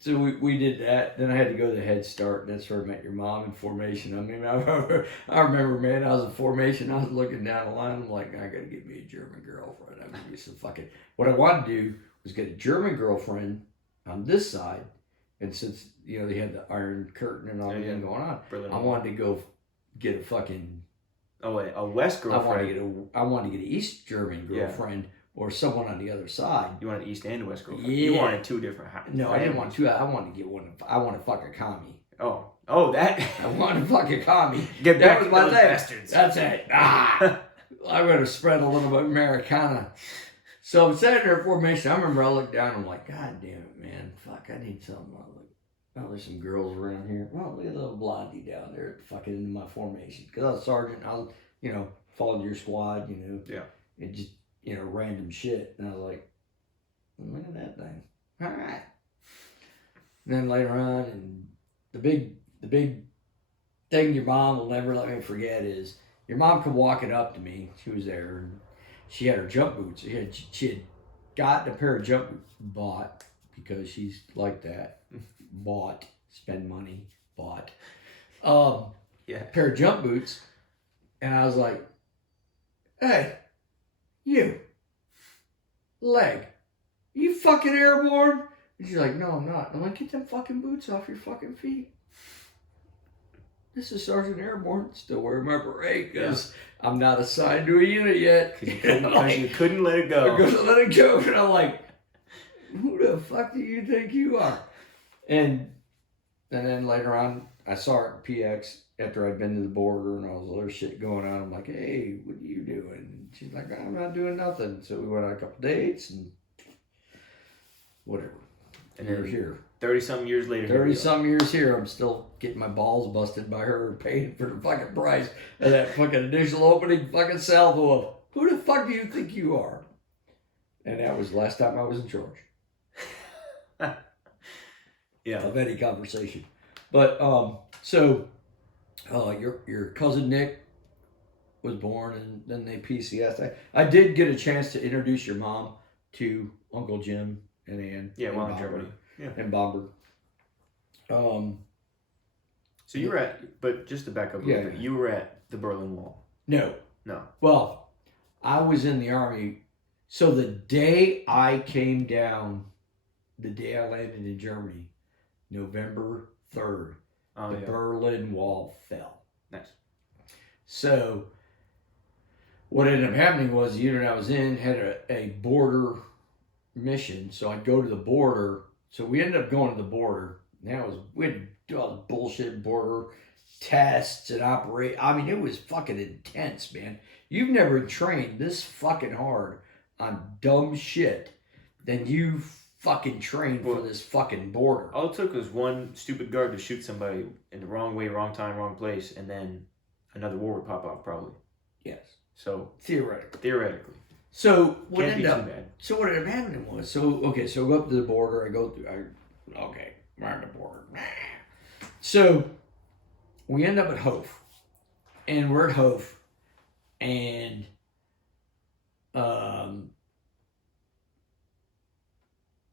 so we did that. Then I had to go to Head Start. And that's where I met your mom in formation. I mean, I remember, man, I was in formation. I was looking down the line. I'm like, I got to get me a German girlfriend. I'm going to get some fucking... What I wanted to do was get a German girlfriend on this side. And since, they had the Iron Curtain and all that going on, Berlin. I wanted to go get a fucking... Oh, wait, a West girlfriend. I wanted to get an East German girlfriend or someone on the other side. You wanted East and West girlfriend? Yeah. You wanted two different... No, I didn't want two. I wanted to get one. I want to fuck a commie. Oh, that... I want to fuck a commie. Get back that was to my those thing. bastards. That's it. I'm going to spread a little bit of Americana. So I'm sitting there in formation. I remember I looked down and I'm like, God damn it, man. Fuck, I need something. Oh, there's some girls around here. Well, look at the little blondie down there fucking in my formation. Because I was sergeant. I was, followed your squad, Yeah. And just, random shit. And I was like, look at that thing. All right. And then later on, and the big thing your mom will never let me forget is your mom come walking up to me. She was there. And she had her jump boots. She had gotten a pair of jump boots bought because she's like that. Bought, spend money, bought. Yeah. Pair of jump boots. And I was like, hey, you, leg, you fucking airborne? And she's like, no, I'm not. I'm like, get them fucking boots off your fucking feet. This is Sergeant Airborne. Still wearing my beret because I'm not assigned to a unit yet. Because you couldn't let it go. I couldn't let it go. And I'm like, who the fuck do you think you are? And then later on, I saw her at PX after I'd been to the border and all this other shit going on. I'm like, hey, what are you doing? And she's like, I'm not doing nothing. So we went on a couple dates and whatever. And then we're here. 30-something years later. 30-something years here, I'm still getting my balls busted by her paying for the fucking price of that fucking initial opening fucking salvo of, who the fuck do you think you are? And that was the last time I was in charge. Yeah. Of any conversation. But, so, your cousin Nick was born and then they PCS. I did get a chance to introduce your mom to Uncle Jim and Ann. Yeah, and while in Germany. Yeah. And Bomber. So you were at, but just to back up a little bit, you were at the Berlin Wall. No. Well, I was in the Army. So the day I came down, the day I landed in Germany, November 3rd, the Berlin Wall fell. Nice. So what ended up happening was the unit I was in had a border mission. So I'd go to the border. So we ended up going to the border. We had to do all the bullshit border tests and operate. I mean, it was fucking intense, man. You've never trained this fucking hard on dumb shit than you fucking trained for this fucking border. All it took was one stupid guard to shoot somebody in the wrong way, wrong time, wrong place, and then another war would pop off, probably. Yes. So theoretically. So what ended up happening was so go up to the border. I go through. We're on the border. So we end up at Hof, and we're at Hof, and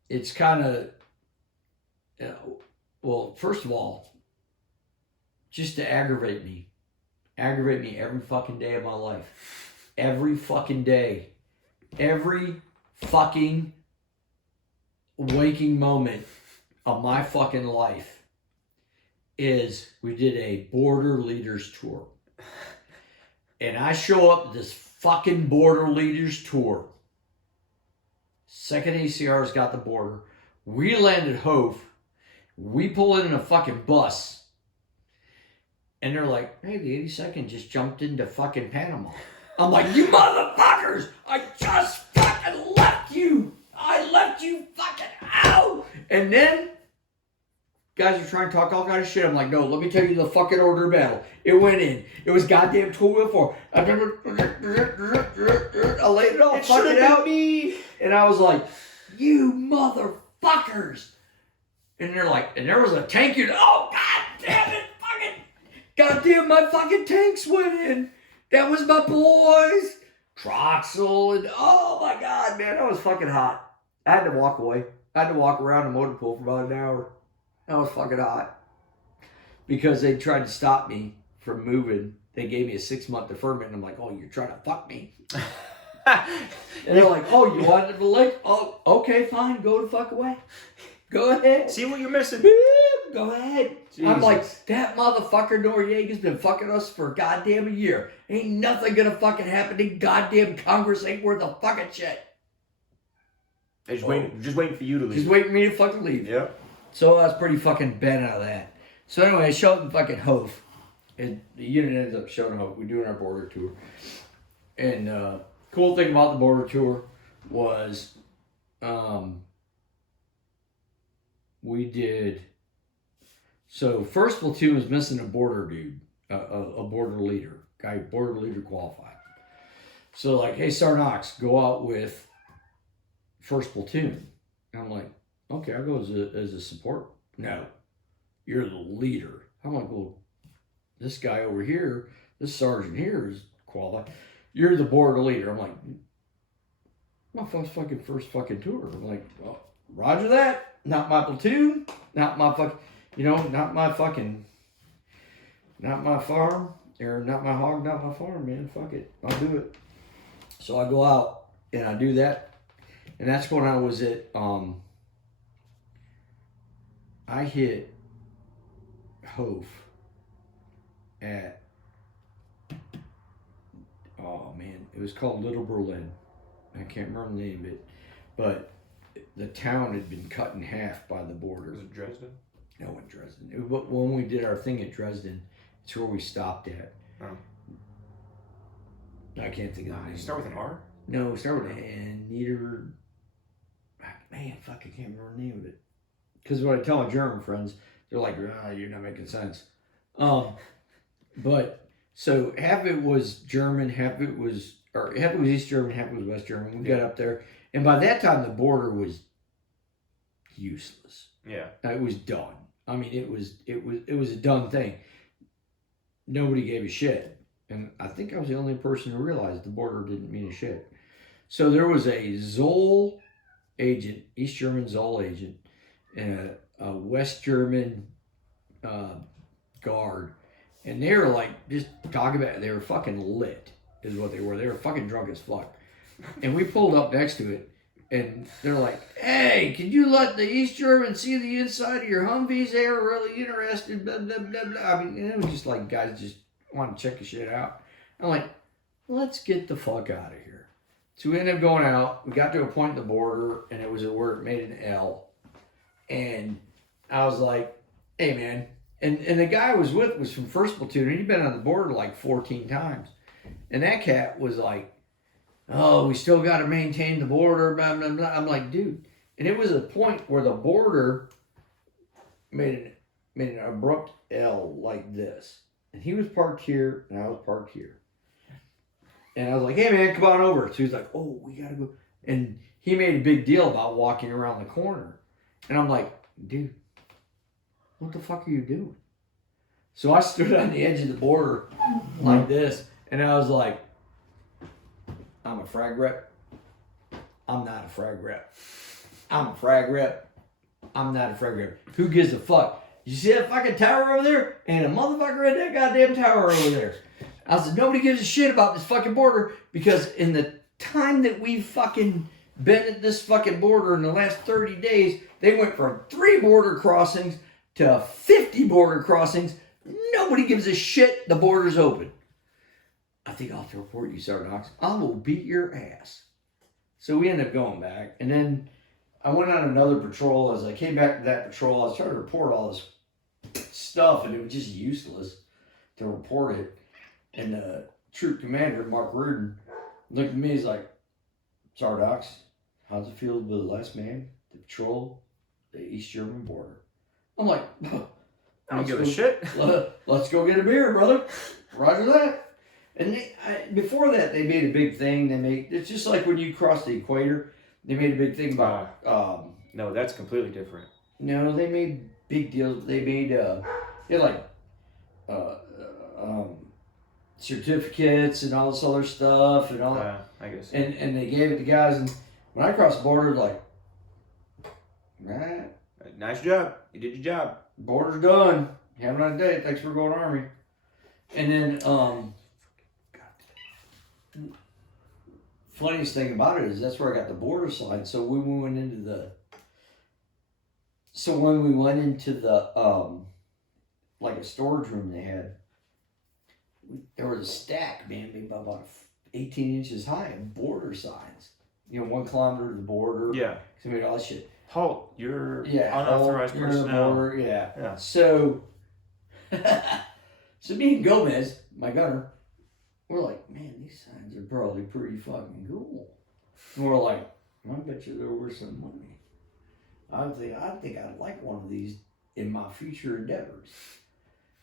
it's kind of well. First of all, just to aggravate me every fucking day of my life, every fucking day, every fucking waking moment of my fucking life is we did a border leaders tour. And I show up at this fucking border leaders tour. 2nd ACR's got the border. We land at Hof. We pull in a fucking bus. And they're like, hey, the 82nd just jumped into fucking Panama. I'm like, you motherfuckers! I just fucking left you! I left you fucking out! And then guys are trying to talk all kind of shit. I'm like, no, let me tell you the fucking order of battle. It went in. It was goddamn 2-wheel. I laid it all fucking out. Me. And I was like, you motherfuckers. And they're like, and there was a tank unit. Oh, god damn it. Goddamn, my fucking tanks went in. That was my boys. Troxel and oh my god, man, that was fucking hot. I had to walk away. I had to walk around the motor pool for about an hour. That was fucking hot. Because they tried to stop me from moving. They gave me a 6-month deferment, and I'm like, oh, you're trying to fuck me. And they're like, oh, you wanted to lick? Oh, okay, fine, go the fuck away. Go ahead. See what you're missing. Go ahead. Jesus. I'm like, that motherfucker Noriega's been fucking us for goddamn a year. Ain't nothing gonna fucking happen. The goddamn Congress ain't worth a fucking shit. They're just waiting for you to leave. Just waiting for me to fucking leave. Yep. So I was pretty fucking bent out of that. So anyway, I show up in fucking Hof. And the unit ends up showing up. We're doing our border tour. And cool thing about the border tour was we did. So first platoon was missing a border dude, a border leader, guy border leader qualified. So like, hey, Sarnox, go out with first platoon. And I'm like, okay, I'll go as a support. No, you're the leader. I'm like, well, this guy over here, this sergeant here is qualified. You're the border leader. I'm like, my first fucking tour. I'm like, well, roger that. Not my platoon. Not my fucking, not my farm. Or not my hog, not my farm, man. Fuck it. I'll do it. So I go out and I do that. And that's when I was at, I hit Hof at, oh man, it was called Little Berlin. I can't remember the name of it, but the town had been cut in half by the border. Was it Dresden? No, in Dresden. When we did our thing at Dresden, it's where we stopped at. Oh. I can't think of the name. You start with an R? No, start with an N. Neither. Man, fuck, I can't remember the name of it. Because when I tell my German friends, they're like, you're not making sense. But so half of it was German, half of it was East German, half of it was West German. We got up there, and by that time the border was useless. Yeah, it was done. I mean, it was a done thing. Nobody gave a shit, and I think I was the only person who realized the border didn't mean a shit. So there was a Zoll agent, East German Zoll agent, and a West German guard, and they were like just talking about it. They were fucking lit, is what they were. They were fucking drunk as fuck. And we pulled up next to it, and they're like, "Hey, can you let the East Germans see the inside of your Humvees? They were really interested." Blah blah blah blah. I mean, it was just like guys just want to check the shit out. I'm like, let's get the fuck out of here. So we ended up going out. We got to a point in the border, and it was where it made an L. And I was like, hey, man. And the guy I was with was from 1st Platoon, and he'd been on the border like 14 times. And that cat was like, oh, we still got to maintain the border, blah, blah, blah. I'm like, dude. And it was a point where the border made an abrupt L like this. And he was parked here, and I was parked here. And I was like, hey man, come on over. So he's like, oh, we gotta go. And he made a big deal about walking around the corner. And I'm like, dude, what the fuck are you doing? So I stood on the edge of the border like this, and I was like, I'm a frag rep. I'm not a frag rep. I'm a frag rep. I'm not a frag rep. Who gives a fuck? You see that fucking tower over there? Ain't a motherfucker in that goddamn tower over there. I said, nobody gives a shit about this fucking border, because in the time that we've fucking been at this fucking border in the last 30 days, they went from 3 border crossings to 50 border crossings. Nobody gives a shit. The border's open. I think I'll have to report you, Sardox. I will beat your ass. So we ended up going back. And then I went on another patrol. As I came back to that patrol, I was trying to report all this stuff, and it was just useless to report it. And the troop commander, Mark Reardon, looked at me. He's like, Sardox, how's it feel to be the last man to patrol the East German border? I'm like, I don't give a shit. Let's go get a beer, brother. Roger that. And before that, they made a big thing. It's just like when you cross the equator. They made a big thing about. No, that's completely different. No, they made big deals. They made they had like certificates and all this other stuff and all. I guess. And they gave it to guys. And when I crossed the border, like, right. Nice job. You did your job. Border's done. Have a nice day. Thanks for going Army. And then, funniest thing about it is that's where I got the border sign. So when we went into the, like a storage room they had, there was a stack, man, maybe about 18 inches high of border signs. 1 kilometer to the border. Yeah. So I mean, all that shit. Halt, you're unauthorized personnel. Border, yeah. So, so me and Gomez, my gunner, we're like, man, these signs are probably pretty fucking cool. And we're like, I bet you they're worth some money. I think I'd like one of these in my future endeavors.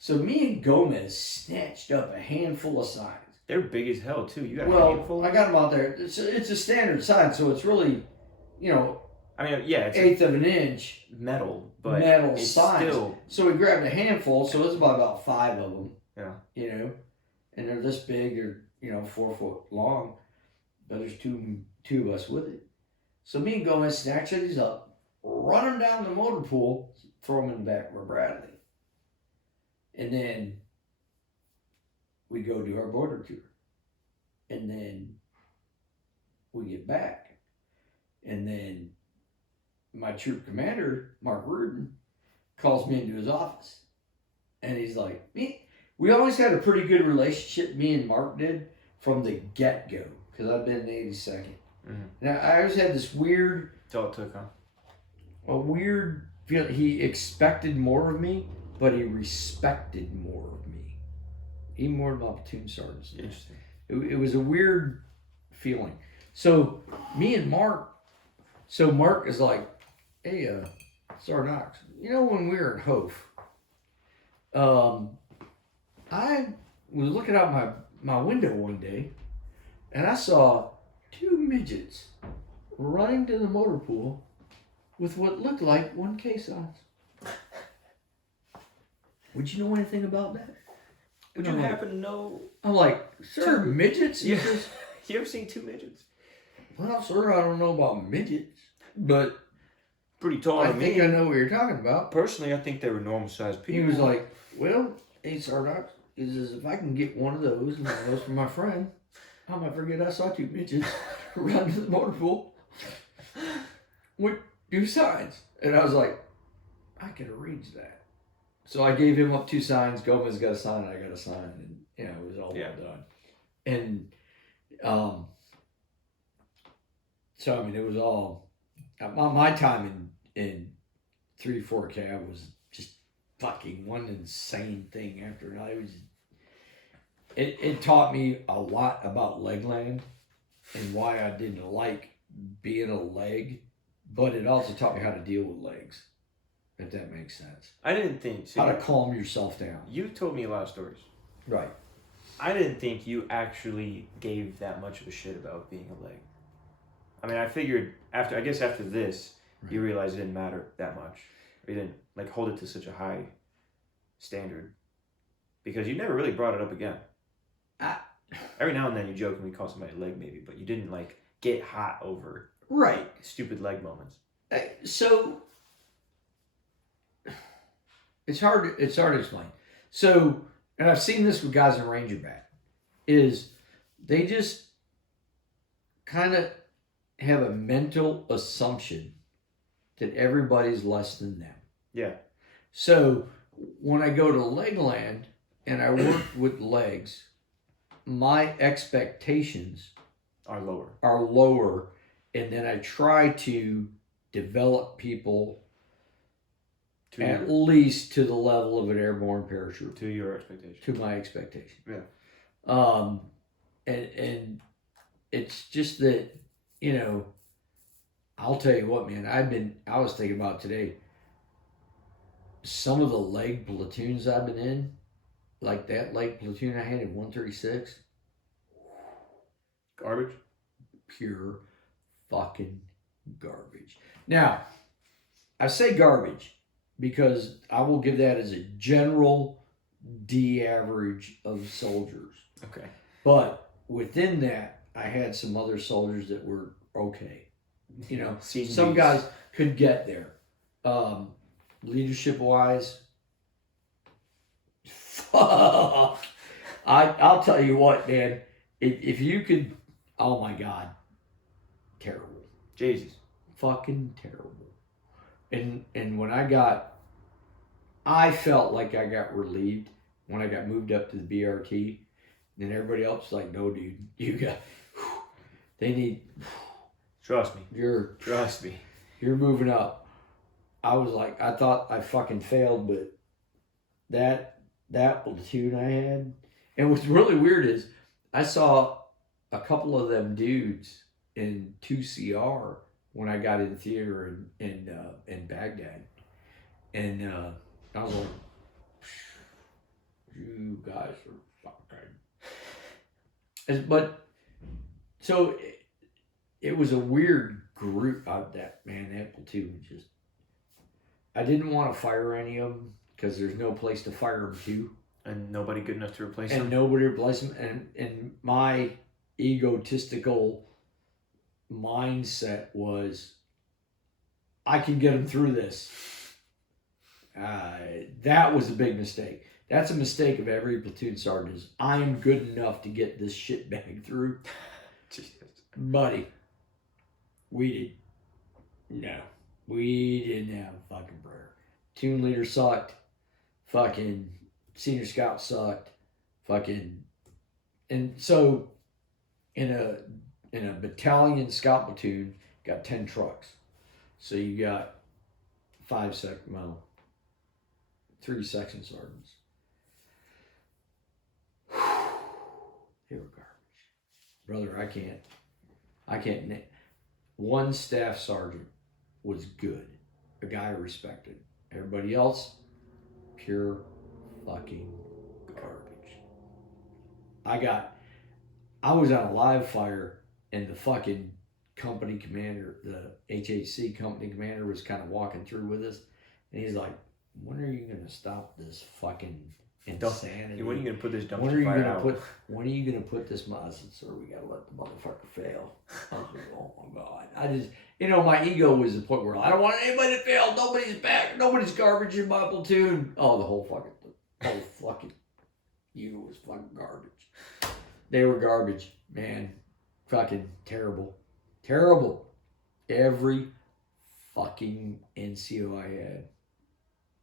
So me and Gomez snatched up a handful of signs. They're big as hell too. You got a handful? I got them out there. It's a standard sign, so it's really, I mean, yeah, it's eighth of an inch metal, but metal it's signs. still. So we grabbed a handful, so it's about 5 of them. Yeah. And they're this big, they're 4 foot long, but there's two of us with it. So me and Gomez snatch these up, run them down the motor pool, throw them in the back of our Bradley. And then we go do our border tour. And then we get back. And then my troop commander, Mark Reardon, calls me into his office. And he's like, we always had a pretty good relationship, me and Mark did, from the get-go. Because I've been in the 82nd. Mm-hmm. Now, I always had this weird... That's all it took, huh? A weird feeling. He expected more of me, but he respected more of me. Even more than my platoon sergeants. Interesting. It was a weird feeling. So, me and Mark... So, Mark is like, hey, Sardox, when we were in Hof, I was looking out my window one day, and I saw 2 midgets running to the motor pool with what looked like 1K signs. Would you know anything about that? Would you happen to know? I'm like, sir, midgets? Yeah. You ever seen 2 midgets? Well, sir, I don't know about midgets, but pretty tall to me. I think I know what you're talking about. Personally, I think they were normal sized people. He was like, well, hey, Sardox, if I can get one of those and one of those for my friend, I might forget I saw 2 midgets run to the motor pool with 2 signs. And I was like, I can arrange that. So I gave him up 2 signs. Gomez got a sign, I got a sign, and it was all well done. And so I mean, it was all my time in 3-4 Cav was just fucking one insane thing after another. It taught me a lot about legland and why I didn't like being a leg, but it also taught me how to deal with legs, if that makes sense. I didn't think so. How to calm yourself down. You told me a lot of stories. Right. I didn't think you actually gave that much of a shit about being a leg. I mean, I figured after this, Right. you realized it didn't matter that much. You didn't like hold it to such a high standard because you never really brought it up again. Every now and then you jokingly call somebody a leg maybe, but you didn't like get hot over Right. stupid leg moments. So it's hard to explain. So, and I've seen this with guys in Rangerback, is they just kind of have a mental assumption that everybody's less than them. Yeah. So when I go to Legland and I work with legs, my expectations Are lower, and then I try to develop people at least to the level of an airborne paratrooper. To your expectation. To my expectation. Yeah. And it's just that, you know, I'll tell you what, man, I was thinking about today, some of the leg platoons I've been in, like that leg platoon I had in 136. Garbage? Pure fucking garbage. Now, I say garbage because I will give that as a general D average of soldiers. Okay. But within that, I had some other soldiers that were okay. You know, some guys could get there. Leadership wise, I'll tell you what, man. If you could, oh my God, terrible. Jesus. Fucking terrible. And when I felt like I got relieved when I got moved up to the BRT. Then everybody else was like, no, dude, you got, they need. Trust me. Trust me. You're moving up. I was like, I thought I fucking failed, but that platoon I had, and what's really weird is I saw a couple of them dudes in 2CR when I got in theater in Baghdad, and I was like, you guys are fucking. But so it was a weird group out that platoon. Just I didn't want to fire any of them because there's no place to fire them to. And nobody good enough to replace them. And nobody to replace them. And my egotistical mindset was, I can get them through this. That was a big mistake. That's a mistake of every platoon sergeant is, I'm good enough to get this shit bag through. Buddy, we didn't have a fucking prayer. Platoon leader sucked. Fucking senior scout sucked. Fucking, and so in a battalion scout platoon, got 10 trucks. So you got 3 section sergeants. They were garbage. Brother, I can't. One staff sergeant was good. A guy I respected. Everybody else, pure fucking garbage. I was on a live fire and the fucking company commander, the HHC company commander was kind of walking through with us. And he's like, when are you going to stop this fucking insanity? When are you going to put this dumpster fire out? When are you going to put this? I said, sir, we got to let the motherfucker fail. I was like, oh my God. I just, my ego was the point where I don't want anybody to fail. Nobody's back. Nobody's garbage in my platoon. Oh, the whole fucking unit was fucking garbage. They were garbage, man. Fucking terrible. Terrible. Every fucking NCO I had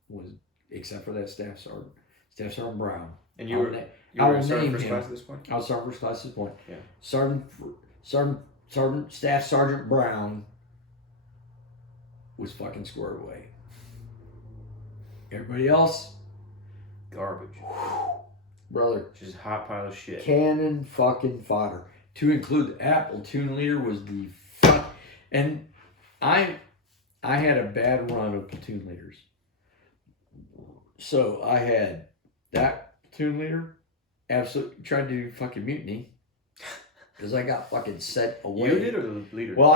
was, except for that Staff Sergeant Brown. And you were Sergeant First Class at this point? I was Sergeant First Class at this point. Yeah. Staff Sergeant Brown was fucking squared away. Everybody else, garbage. Brother. Just a hot pile of shit. Cannon fucking fodder. To include that platoon leader was the fuck. And I had a bad run of platoon leaders. So I had that platoon leader, absolutely tried to do fucking mutiny. Because I got fucking set away. You did or the leader? Well,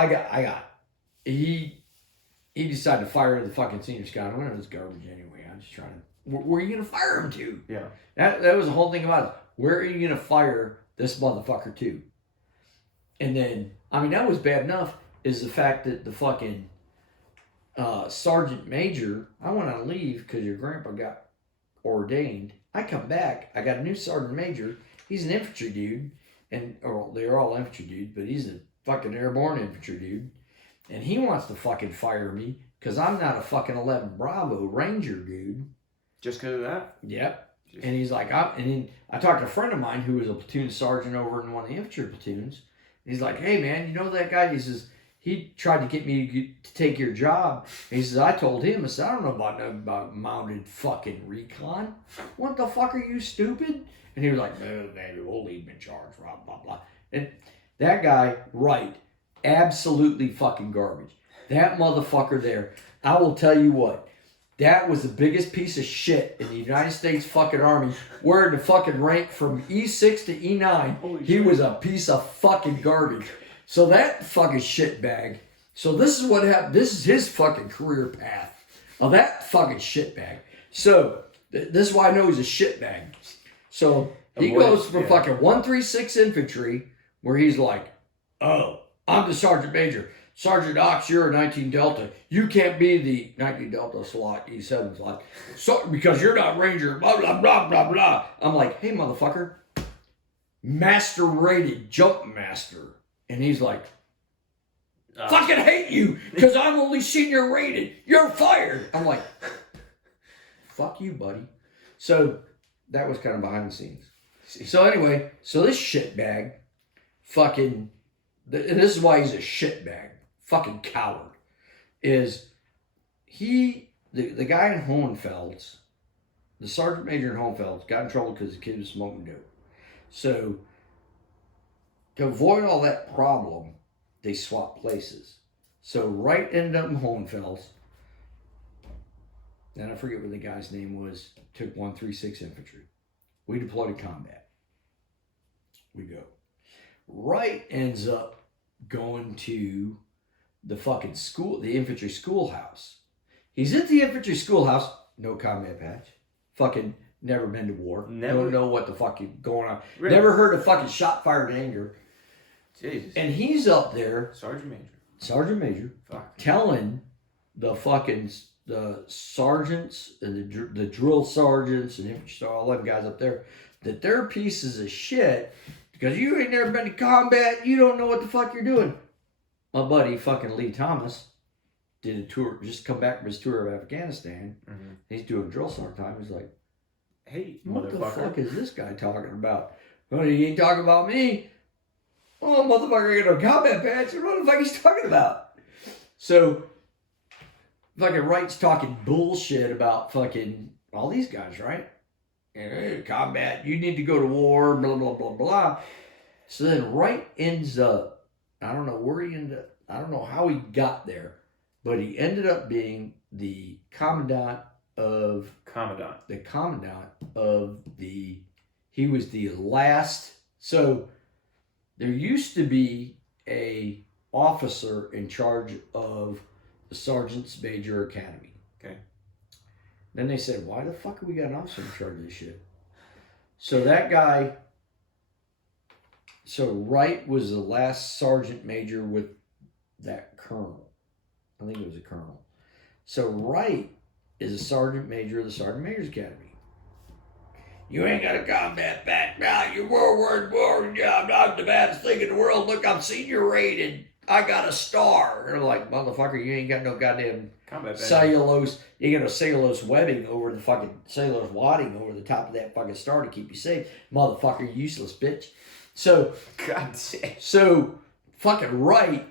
he decided to fire the fucking senior scout. I went, it was garbage anyway. I'm just trying to, where are you going to fire him to? Yeah. That was the whole thing about it. Where are you going to fire this motherfucker to? And then, I mean, that was bad enough, is the fact that the fucking sergeant major, I went on leave because your grandpa got ordained. I come back, I got a new sergeant major. He's an infantry dude, they're all infantry dudes, but he's a fucking airborne infantry dude. And he wants to fucking fire me because I'm not a fucking 11 Bravo Ranger dude. Just because of that? Yep. And he's like, I talked to a friend of mine who was a platoon sergeant over in one of the infantry platoons. And he's like, hey man, you know that guy? He says, he tried to get me to take your job. And he says, I told him, I said, I don't know about mounted fucking recon. What the fuck are you, stupid? And he was like, no, baby, we'll leave him in charge, blah, blah, blah. And that guy, right, absolutely fucking garbage. That motherfucker there, I will tell you what, that was the biggest piece of shit in the United States fucking Army. Wearing the fucking rank from E6 to E9. He was a piece of fucking garbage. So that fucking shitbag. So this is what happened. This is his fucking career path. Of that fucking shitbag. So this is why I know he's a shitbag. So he goes from fucking 136 infantry, where he's like, oh, I'm the sergeant major. Sergeant Ox, you're a 19 Delta. You can't be the 19 Delta slot, E7 slot, so, because you're not Ranger, blah, blah, blah, blah, blah. I'm like, hey, motherfucker, master rated jump master. And he's like, fucking hate you because I'm only senior rated. You're fired. I'm like, fuck you, buddy. So that was kind of behind the scenes. So anyway, so this shitbag, fucking, and this is why he's a shitbag. Fucking coward, is the guy in Hohenfeld's, the sergeant major in Hohenfeld's got in trouble because the kid was smoking dope. So to avoid all that problem, they swapped places. So Wright ended up in Hohenfeld's, and I forget what the guy's name was, took 136 infantry. We deployed to combat. We go. Wright ends up going to the fucking school, the infantry schoolhouse. He's at the infantry schoolhouse, no combat badge. Fucking never been to war. Never. Don't know what the fuck is going on. Really? Never heard a fucking shot fired in anger. Jesus. And he's up there, Sergeant Major, fuck, telling the fucking the sergeants and the drill sergeants and infantry, all them guys up there, that they're pieces of shit because you ain't never been to combat. You don't know what the fuck you're doing. My buddy fucking Lee Thomas did a tour, just come back from his tour of Afghanistan. Mm-hmm. He's doing drill sergeant time. He's like, hey, what the fuck is this guy talking about? Well, he ain't talking about me. Oh, motherfucker, I got no combat badge. What the fuck he's talking about? So, fucking Wright's talking bullshit about fucking all these guys, right? And hey, combat, you need to go to war, blah, blah, blah, blah. So then Wright ends up, I don't know where he ended up, I don't know how he got there, but he ended up being the commandant of he was the last. So there used to be a officer in charge of the Sergeant's Major Academy. Okay. Then they said, why the fuck have we got an officer in charge of this shit? So that guy, so Wright was the last sergeant major with that colonel. I think it was a colonel. So Wright is a sergeant major of the Sergeant Major's Academy. You ain't got a combat back now. You're World War II. I'm not the baddest thing in the world. Look, I'm senior rated. I got a star. They're like, motherfucker, you ain't got no goddamn combat cellulose. You got no cellulose webbing over the fucking cellulose wadding over the top of that fucking star to keep you safe. Motherfucker, useless bitch. So, God damn. So, fucking Wright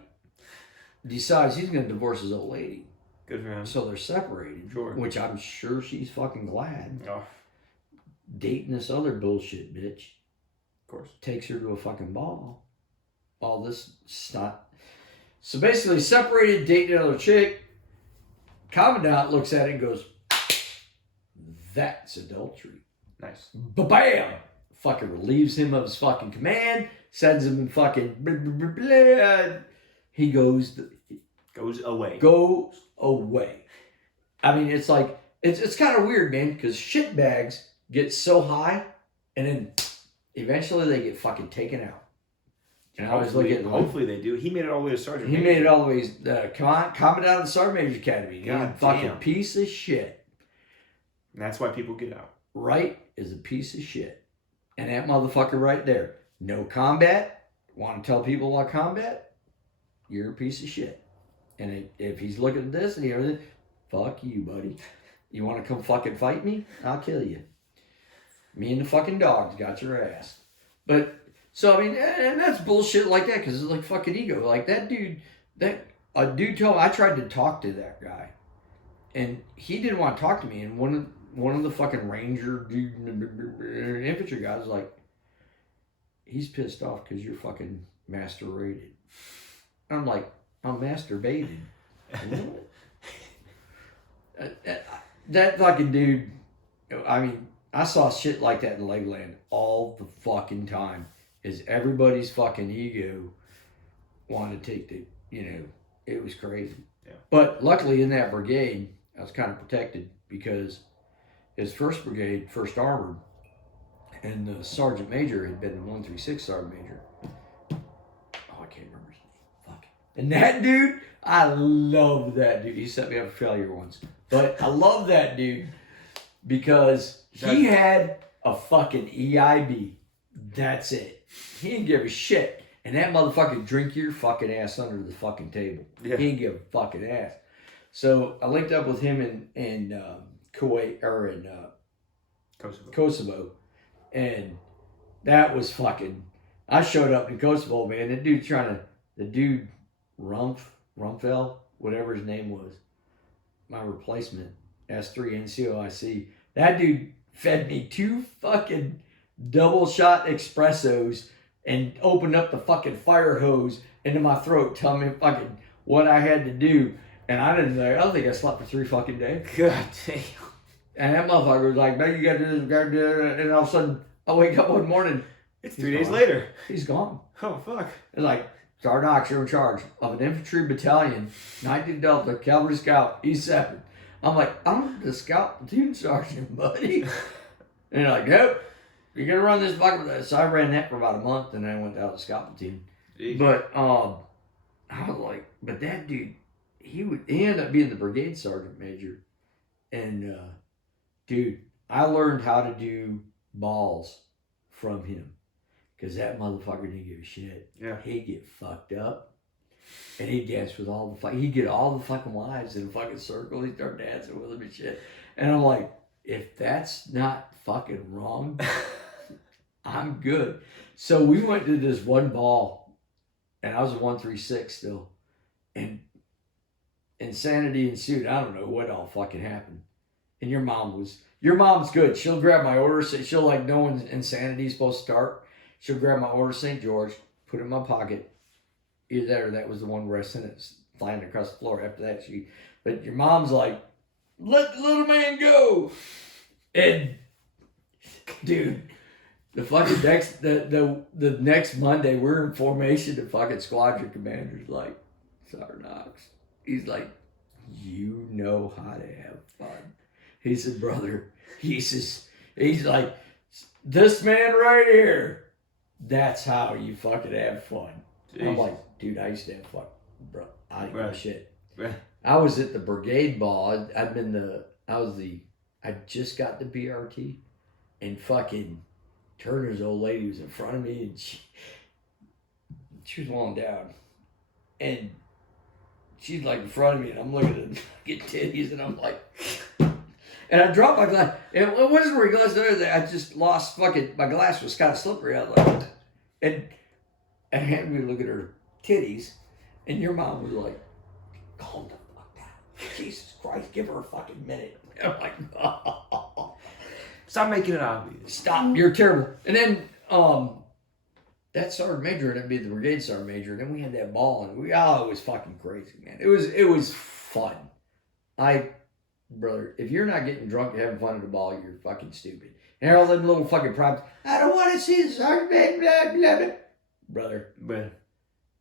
decides he's going to divorce his old lady. Good for him. So they're separated. Sure. Which I'm sure she's fucking glad. Oh. Dating this other bullshit bitch. Of course. Takes her to a fucking ball. All this stuff. So basically, separated, dating another chick. Commandant looks at it and goes, that's adultery. Nice. Ba-bam! fucking relieves him of his fucking command, sends him in fucking blah, blah, blah, blah. He goes away. Goes away. I mean, it's like, it's kind of weird, man, because shitbags get so high, and then eventually they get fucking taken out. And I was looking at hopefully they do. He made it all the way to Sergeant He Major. made it all the way coming out of the Sergeant Major Academy. He's a fucking damn. piece of shit. And that's why people get out. Wright is a piece of shit. And that motherfucker right there. No combat. Want to tell people about combat? You're a piece of shit. And if he's looking at this and he everything, fuck you, buddy. You want to come fucking fight me? I'll kill you. Me and the fucking dogs got your ass. But, so, I mean, and that's bullshit like that because it's like fucking ego. Like that dude, a dude told me, I tried to talk to that guy. And he didn't want to talk to me. And one of the fucking ranger infantry guys was like, he's pissed off because you're fucking master rated. I'm like, I'm masturbated. That fucking dude, I mean, I saw shit like that in Legoland all the fucking time. Is everybody's fucking ego wanted to take the, it was crazy. Yeah. But luckily in that brigade, I was kind of protected because his 1st Brigade, 1st Armored, and the Sergeant Major had been in 136 Sergeant Major. Oh, I can't remember his name. Fuck. And that dude, I love that dude. He set me up for failure once. But I love that dude because he had a fucking EIB. That's it. He didn't give a shit. And that motherfucker drink your fucking ass under the fucking table. Yeah. He didn't give a fucking ass. So I linked up with him in Kuwait or in Kosovo. And that was fucking, I showed up in Kosovo, man. That dude Rumfell, whatever his name was, my replacement, S3 NCOIC, that dude fed me 2 fucking double shot espressos and opened up the fucking fire hose into my throat, telling me fucking what I had to do. And I don't think I slept for 3 fucking days. God damn. And that motherfucker was like, man, you gotta do this, gotta do it. And all of a sudden, I wake up one morning. It's 3 days later. He's gone. Oh, fuck. It's like, Sergeant Knox, you're in charge of an infantry battalion, 19 Delta, Cavalry Scout, E7. I'm like, I'm the scout platoon sergeant, buddy. And they're like, nope, you're gonna run this fucking. So I ran that for about a month, and then I went out to the scout platoon. Jeez. But I was like, but that dude, he ended up being the brigade sergeant major, and dude, I learned how to do balls from him. Because that motherfucker didn't give a shit. Yeah. He'd get fucked up. And he'd dance with he'd get all the fucking wives in a fucking circle. He'd start dancing with them and shit. And I'm like, if that's not fucking wrong, I'm good. So we went to this one ball. And I was a 136 still. And insanity ensued. I don't know what all fucking happened. And your mom's good. She'll grab my order. She'll like know when insanity is supposed to start. She'll grab my order St. George, put it in my pocket. Either that or that was the one where I sent it flying across the floor. After that, but your mom's like, let the little man go. And dude, the fucking the next Monday, we're in formation. The fucking squadron commander's like, Sergeant Knox. He's like, you know how to have fun. He said, brother, he's like, this man right here. That's how you fucking have fun. I'm like, dude, I used to have fun, bro. I didn't give a shit. Right. I was at the brigade ball. I just got the BRT, and fucking Turner's old lady was in front of me, and she was long down, and she's like in front of me, and I'm looking at the fucking titties, and I'm like. And I dropped my glass. It wasn't where glass there. I just lost fucking, my glass was kind of slippery. I was like, and had me look at her titties. And your mom was like, calm the fuck down. Jesus Christ, give her a fucking minute. And I'm like, oh. Stop making it obvious. Stop, you're terrible. And then that sergeant major ended up being the brigade sergeant major. And then we had that ball. And it was fucking crazy, man. It was fun. Brother, if you're not getting drunk and having fun at the ball, you're fucking stupid. And all them little fucking problems. I don't want to see the sergeant, blah, blah, blah. Brother. But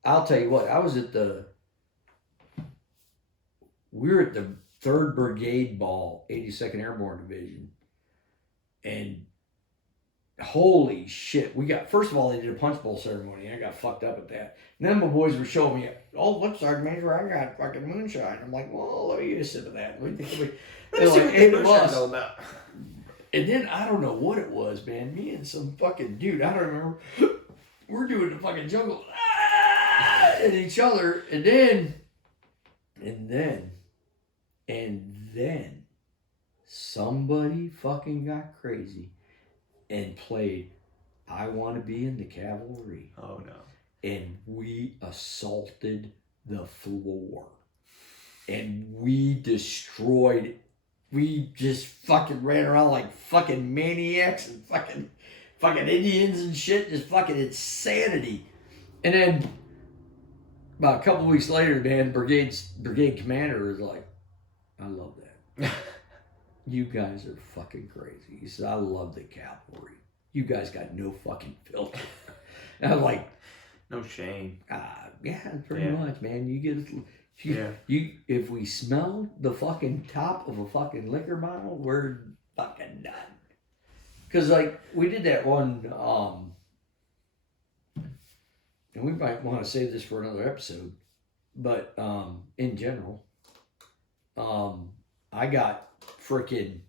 I'll tell you what, we were at the 3rd Brigade Ball, 82nd Airborne Division. And holy shit, first of all, they did a punch bowl ceremony, and I got fucked up at that. And then my boys were showing me, oh, look, Sergeant Major, I got fucking moonshine. I'm like, well, let me get a sip of that. They're like, 8 bucks. And then, I don't know what it was, man. Me and some fucking dude, I don't remember. We're doing the fucking jungle at each other. And then, somebody fucking got crazy and played I Want to Be in the Cavalry. Oh, no. And we assaulted the floor. And we destroyed. We just fucking ran around like fucking maniacs and fucking Indians and shit. Just fucking insanity. And then about a couple weeks later, man, brigade commander was like, I love that. You guys are fucking crazy. He said, I love the cavalry. You guys got no fucking filter. And I was like, no shame. Yeah, pretty much, man. If we smell the fucking top of a fucking liquor bottle, we're fucking done. Because, like, we did that one, and we might want to save this for another episode, but in general, I got freaking,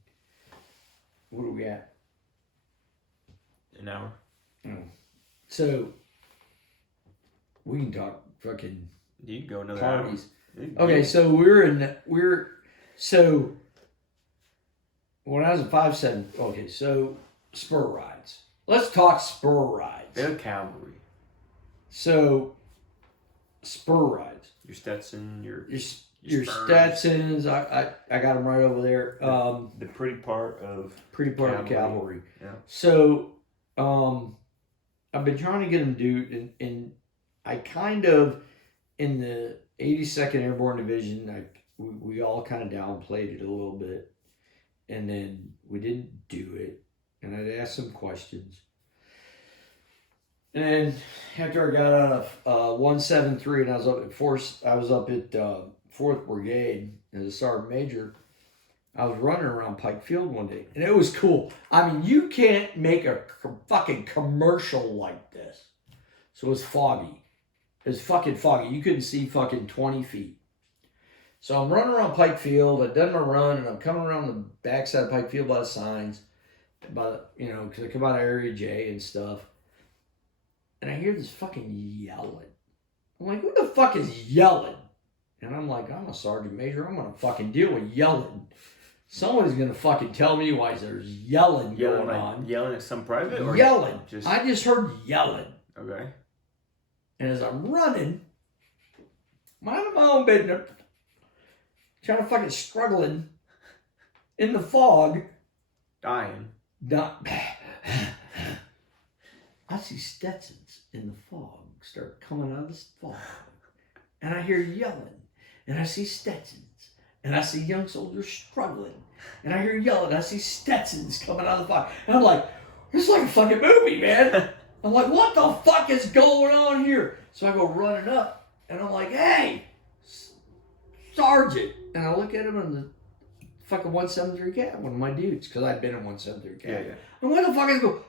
what do we got? An hour. So, we can talk fucking you can go another parties. Hour. Okay, so so when I was a 5'7", okay, so spur rides. Let's talk spur rides. They're cavalry. So, spur rides. Your Stetson, your Stetsons, I got them right over there. The pretty part of cavalry. Yeah. So, I've been trying to get them to, and I kind of, in the 82nd Airborne Division, we all kind of downplayed it a little bit, and then we didn't do it, and I'd ask some questions. And then after I got out of 173 and I was up at 4th Brigade as a sergeant major, I was running around Pike Field one day, and it was cool. I mean, you can't make a fucking commercial like this. So it was foggy. It was fucking foggy. You couldn't see fucking 20 feet. So I'm running around Pike Field. I've done my run, and I'm coming around the backside of Pike Field by the signs, because I come out of Area J and stuff. And I hear this fucking yelling. I'm like, who the fuck is yelling? And I'm like, I'm a sergeant major. I'm going to fucking deal with yelling. Somebody's going to fucking tell me why there's yelling going on. Yelling at some private? Or yelling. I just heard yelling. Okay. And as I'm running, minding my own business, trying to fucking struggling in the fog. Dying. I see Stetsons in the fog start coming out of the fog. And I hear yelling. And I see Stetsons. And I see young soldiers struggling. And I hear yelling. I see Stetsons coming out of the fog. And I'm like, it's like a fucking movie, man. I'm like, what the fuck is going on here? So I go running up. And I'm like, hey, Sergeant. And I look at him and the fucking 173 cat, one of my dudes, because I'd been in 173 cat. Yeah. And what the fuck is it go?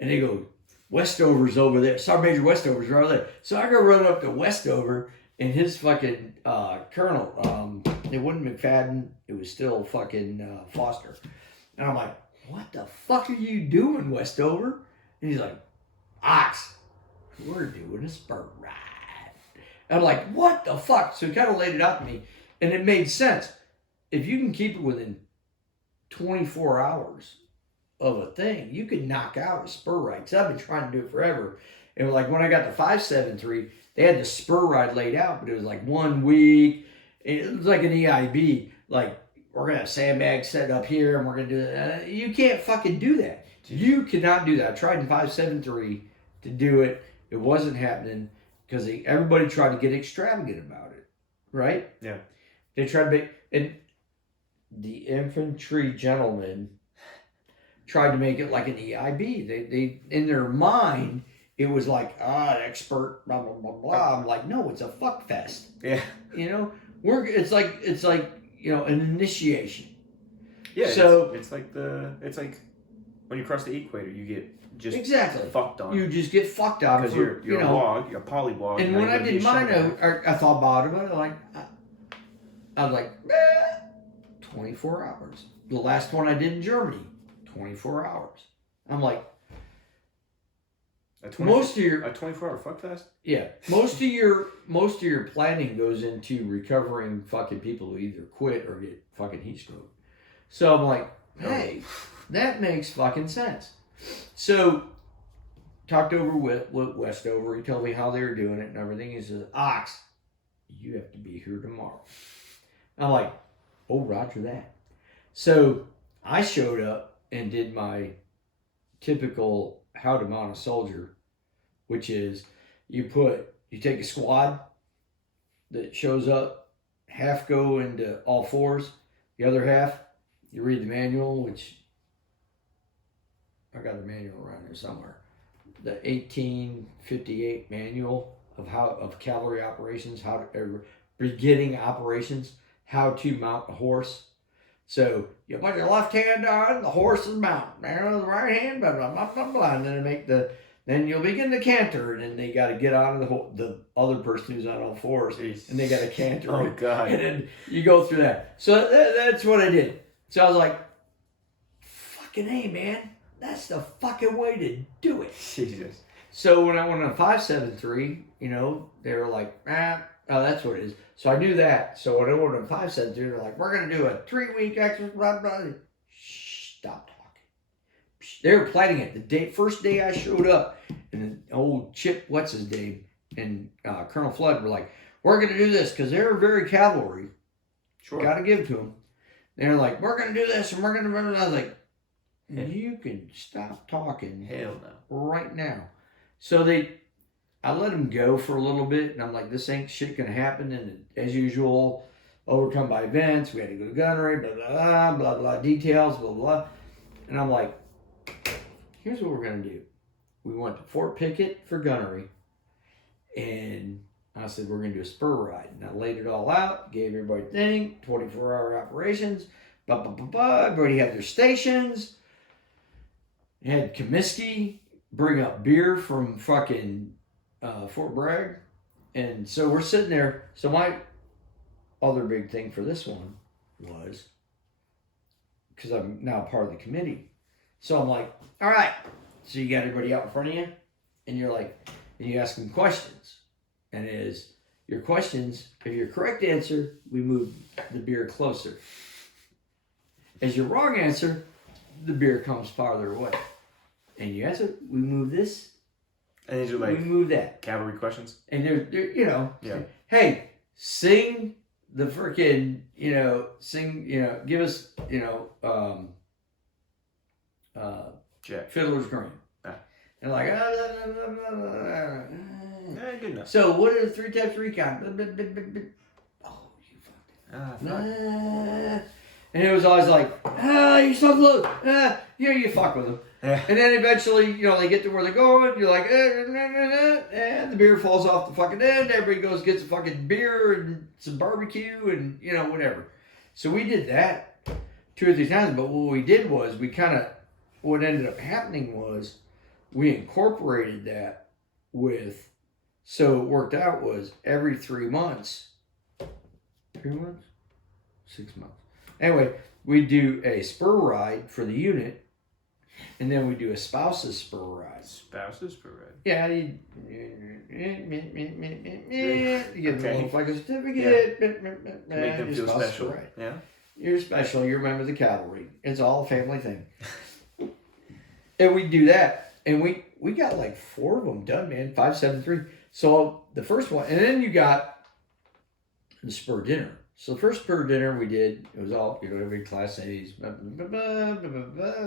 And they go, Westover's over there. Sergeant Major Westover's right over there. So I go run up to Westover and his fucking colonel. It wasn't McFadden. It was still fucking Foster. And I'm like, what the fuck are you doing, Westover? And he's like, Ox, we're doing a spur ride. And I'm like, what the fuck? So he kind of laid it out to me. And it made sense. If you can keep it within 24 hours of a thing, you could knock out a spur ride. Because I've been trying to do it forever. And like when I got to 573, they had the spur ride laid out, but it was like 1 week. It was like an EIB. Like, we're going to have sandbags set up here and we're going to do that. You can't fucking do that. You cannot do that. I tried in 573 to do it. It wasn't happening because everybody tried to get extravagant about it. Right? Yeah. They tried to make, and the infantry gentlemen tried to make it like an EIB. They in their mind, it was like, expert, blah, blah, blah, blah. I'm like, no, it's a fuck fest. Yeah. You know, it's like, an initiation. Yeah. So it's like when you cross the equator, you get just exactly fucked on. You just get fucked on because you're a wog, you're a polywog. And when I did mine, I thought about it. I was like, 24 hours. The last one I did in Germany, 24 hours. I'm like, a 24-hour fuck fest. Yeah, most of your planning goes into recovering fucking people who either quit or get fucking heat stroke. So I'm like, hey, that makes fucking sense. So talked over with Westover. He told me how they were doing it and everything. He says, Ox, you have to be here tomorrow. I'm like, oh, roger that. So I showed up and did my typical how to mount a soldier, which is you take a squad that shows up, half go into all fours, the other half, you read the manual, which I got the manual around here somewhere. The 1858 manual of cavalry operations, beginning operations, how to mount a horse. So you put your left hand on, the horse is mounted. Now the right hand, blah, blah, blah, blah, blah. And then you'll begin to canter, and then they got to get on the other person who's on all fours, Jeez. and they got to canter. Oh, God. And then you go through that. So that's what I did. So I was like, fucking A, man. That's the fucking way to do it. Jesus. So when I went on 573, they were like, that's what it is. So I knew that. So when I went on 573, they're like, we're going to do a 3-week exercise, blah, blah. Stop talking. They were planning it. The first day I showed up, and old Chip, what's his name, and Colonel Flood were like, we're going to do this because they're very cavalry. Sure. Got to give to them. They're like, we're going to do this, and we're going to. I was like, you can stop talking. Hell no. Right now. So I let them go for a little bit, and I'm like, this ain't shit gonna happen. And as usual, overcome by events. We had to go to gunnery, blah, blah, blah, blah, blah, details, blah, blah. And I'm like, here's what we're gonna do. We went to Fort Pickett for gunnery, and I said, we're gonna do a spur ride. And I laid it all out, gave everybody a thing, 24-hour operations, blah, blah, blah, blah. Everybody had their stations. Had Comiskey bring up beer from fucking Fort Bragg. And so we're sitting there. So my other big thing for this one was, because I'm now part of the committee. So I'm like, all right. So you got everybody out in front of you, and you're like, and you ask them questions. And it is your questions, if your correct answer, we move the beer closer. As your wrong answer, the beer comes farther away. And you answer, we move this. And these are like we move that. Cavalry questions. And they're yeah. Hey, sing the freaking, give us, Jack. Fiddler's Green. And like, good enough. So what are the 3 types of recon? Oh, you fuck. And it was always like, you're so close. You fuck with them. Yeah. And then eventually, they get to where they're going. You're like, and the beer falls off the fucking end. Everybody goes, gets a fucking beer and some barbecue and, whatever. So we did that 2 or 3 times. But what we did was what ended up happening was we incorporated that so it worked out was every 3 months. 3 months? 6 months. Anyway, we do a spur ride for the unit, and then we do a spouse's spur ride. Spouse's spur ride? Yeah, you get a little fucking certificate. Yeah. Make them feel special. Right. Yeah. You're special. You're a member of the cavalry. It's all a family thing. And we do that, and we got like 4 of them done, man. 573. So the first one, and then you got the spur dinner. So the first spur dinner we did, it was all, every class A's, it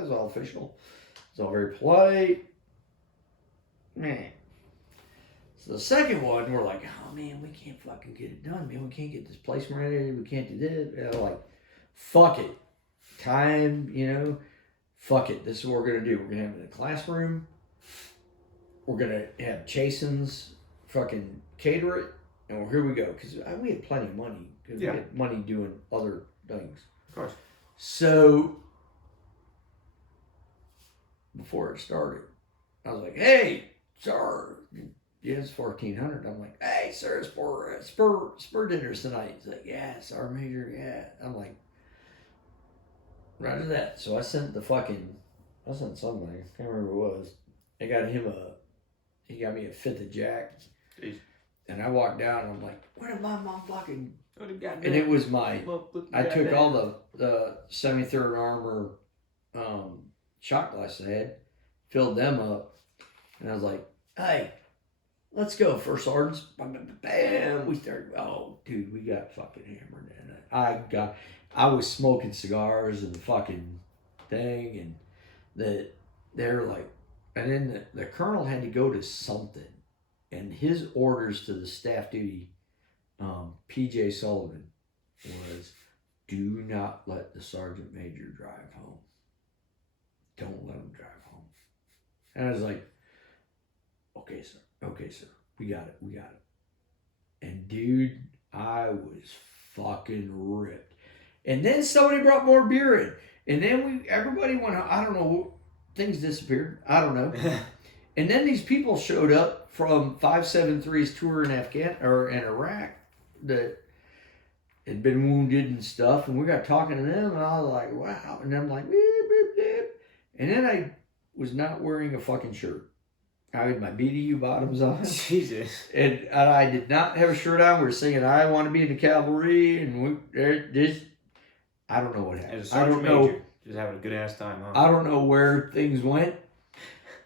was all official. It was all very polite. Man. So the second one, we're like, oh man, we can't fucking get it done, man. We can't get this place ready. We can't do this. fuck it. Time, fuck it. This is what we're going to do. We're going to have it in a classroom. We're going to have Chasen's fucking cater it. And here we go. Because we had plenty of money. Because we had money doing other things. Of course. So, before it started, I was like, hey, sir. Yeah, it's 1400. I'm like, hey, sir, it's for spur dinners tonight. He's like, yeah, Sergeant Major, yeah. I'm like, right to that. So I sent somebody, I can't remember who it was. He got me a 5th of Jack. Jeez. And I walked down and I'm like, what am I motherfucking? And it was I took all the 73rd Armor shot glasses I had, filled them up, and I was like, hey, let's go, First Sergeants. Bam! We started, oh, dude, we got fucking hammered. And I was smoking cigars and the fucking thing, and they're like, and then the colonel had to go to something, and his orders to the staff duty, PJ Sullivan, was, do not let the sergeant major drive home. Don't let him drive home. And I was like, okay, sir. We got it. And dude, I was fucking ripped. And then somebody brought more beer in. And then everybody went out. I don't know, things disappeared. I don't know. And then these people showed up from 573's tour in in Iraq that had been wounded and stuff. And we got talking to them, and I was like, wow. And I'm like, beep, beep, beep. And then I was not wearing a fucking shirt. I had my BDU bottoms on. Jesus. And I did not have a shirt on. We were singing, I want to be in the cavalry. And I don't know what happened. As a sergeant major, just having a good ass time, huh? I don't know where things went.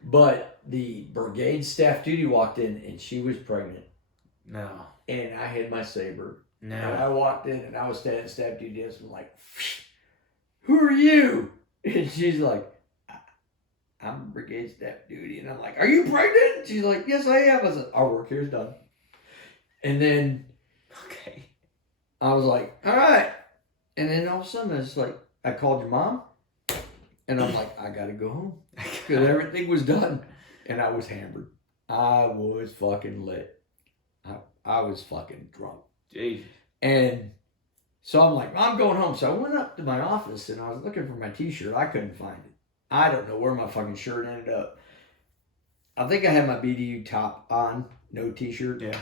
But the brigade staff duty walked in, and she was pregnant. No. And I had my saber. No. And I walked in, and I was standing at staff duty desk, and like, who are you? And she's like, I'm brigade staff duty. And I'm like, are you pregnant? She's like, yes, I am. I said, our work here is done. And then I was like, all right. And then all of a sudden, it's like, I called your mom. And I'm like, I got to go home. Because everything was done. And I was hammered. I was fucking lit. I was fucking drunk. Jeez. And so I'm like, I'm going home. So I went up to my office, and I was looking for my t-shirt. I couldn't find it. I don't know where my fucking shirt ended up. I think I had my BDU top on, no t-shirt. Yeah.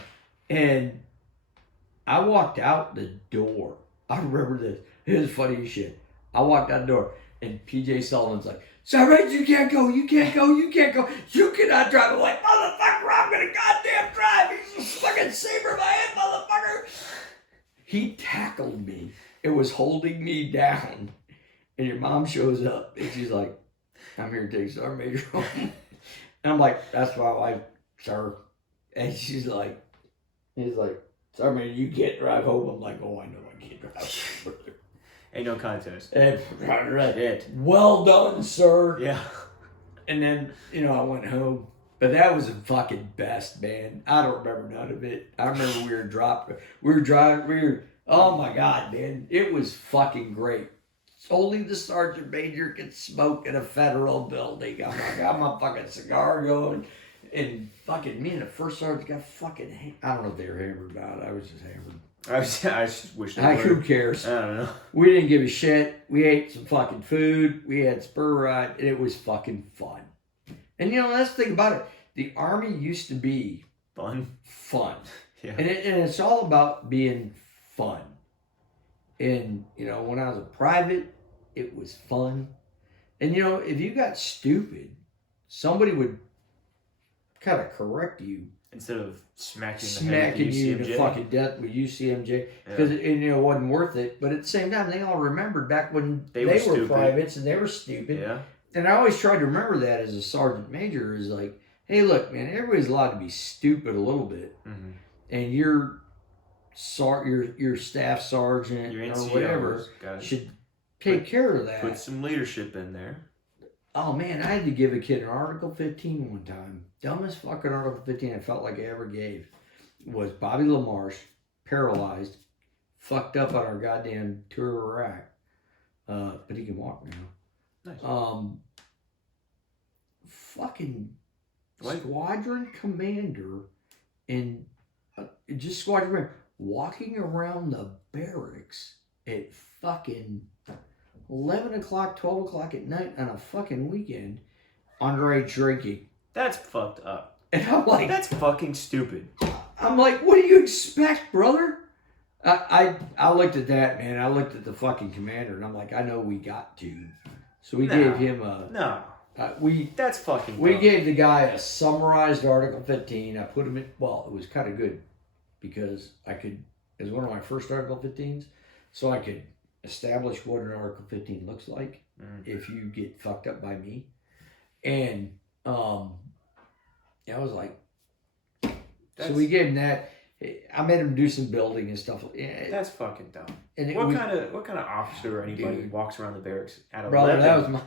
And I walked out the door. I remember this. It was funny as shit. I walked out the door, and PJ Sullivan's like, Sergeant, you can't go. You cannot drive. I'm like, motherfucker, I'm going to goddamn drive. He's a fucking saber in my head, motherfucker. He tackled me. It was holding me down. And your mom shows up, and she's like, I'm here to take Sergeant Major home. And I'm like, that's my wife, sir. And he's like, Sergeant Major, you can't drive home. I'm like, oh, I know I can't drive. Ain't no contest. Right. Well done, sir. Yeah. And then, I went home. But that was the fucking best, man. I don't remember none of it. I remember we were driving, oh my God, man. It was fucking great. Only the sergeant major can smoke in a federal building. I'm like, I got my fucking cigar going. And fucking me and the first sergeant got fucking, I don't know if they were hammered about it. I was just hammered. I just wish they were. Who cares? I don't know. We didn't give a shit. We ate some fucking food. We had spur ride. And it was fucking fun. And that's the thing about it. The Army used to be fun. Yeah. And it's all about being fun. And, when I was a private, it was fun. And, if you got stupid, somebody would kind of correct you. Instead of smacking you to fucking death with UCMJ. Because it wasn't worth it. But at the same time, they all remembered back when they were privates and they were stupid. Yeah. And I always tried to remember that as a sergeant major is like, hey, look, man, everybody's allowed to be stupid a little bit. Mm-hmm. And your staff sergeant or whatever should take care of that. Put some leadership in there. Oh, man, I had to give a kid an Article 15 one time. Dumbest fucking Article 15 I felt like I ever gave was Bobby LaMarche, paralyzed, fucked up on our goddamn tour of Iraq. but he can walk now. Nice. Fucking What? squadron commander and just squadron commander walking around the barracks at fucking 11 o'clock, 12 o'clock at night on a fucking weekend, underage drinking. That's fucked up. And I'm like, that's fucking stupid. I'm like, what do you expect, brother? I looked at that, man. I looked at the fucking commander, and I'm like, I know we got to. So we gave him a... No. That's fucking We dumb. gave the guy a summarized Article 15. I put him in... Well, it was kind of good because I could... It was one of my first Article 15s. So I could establish what an Article 15 looks like if you get fucked up by me. And I was like... So we gave him that. I made him do some building and stuff. That's fucking dumb. And what kind of officer or anybody walks around the barracks at 11 that was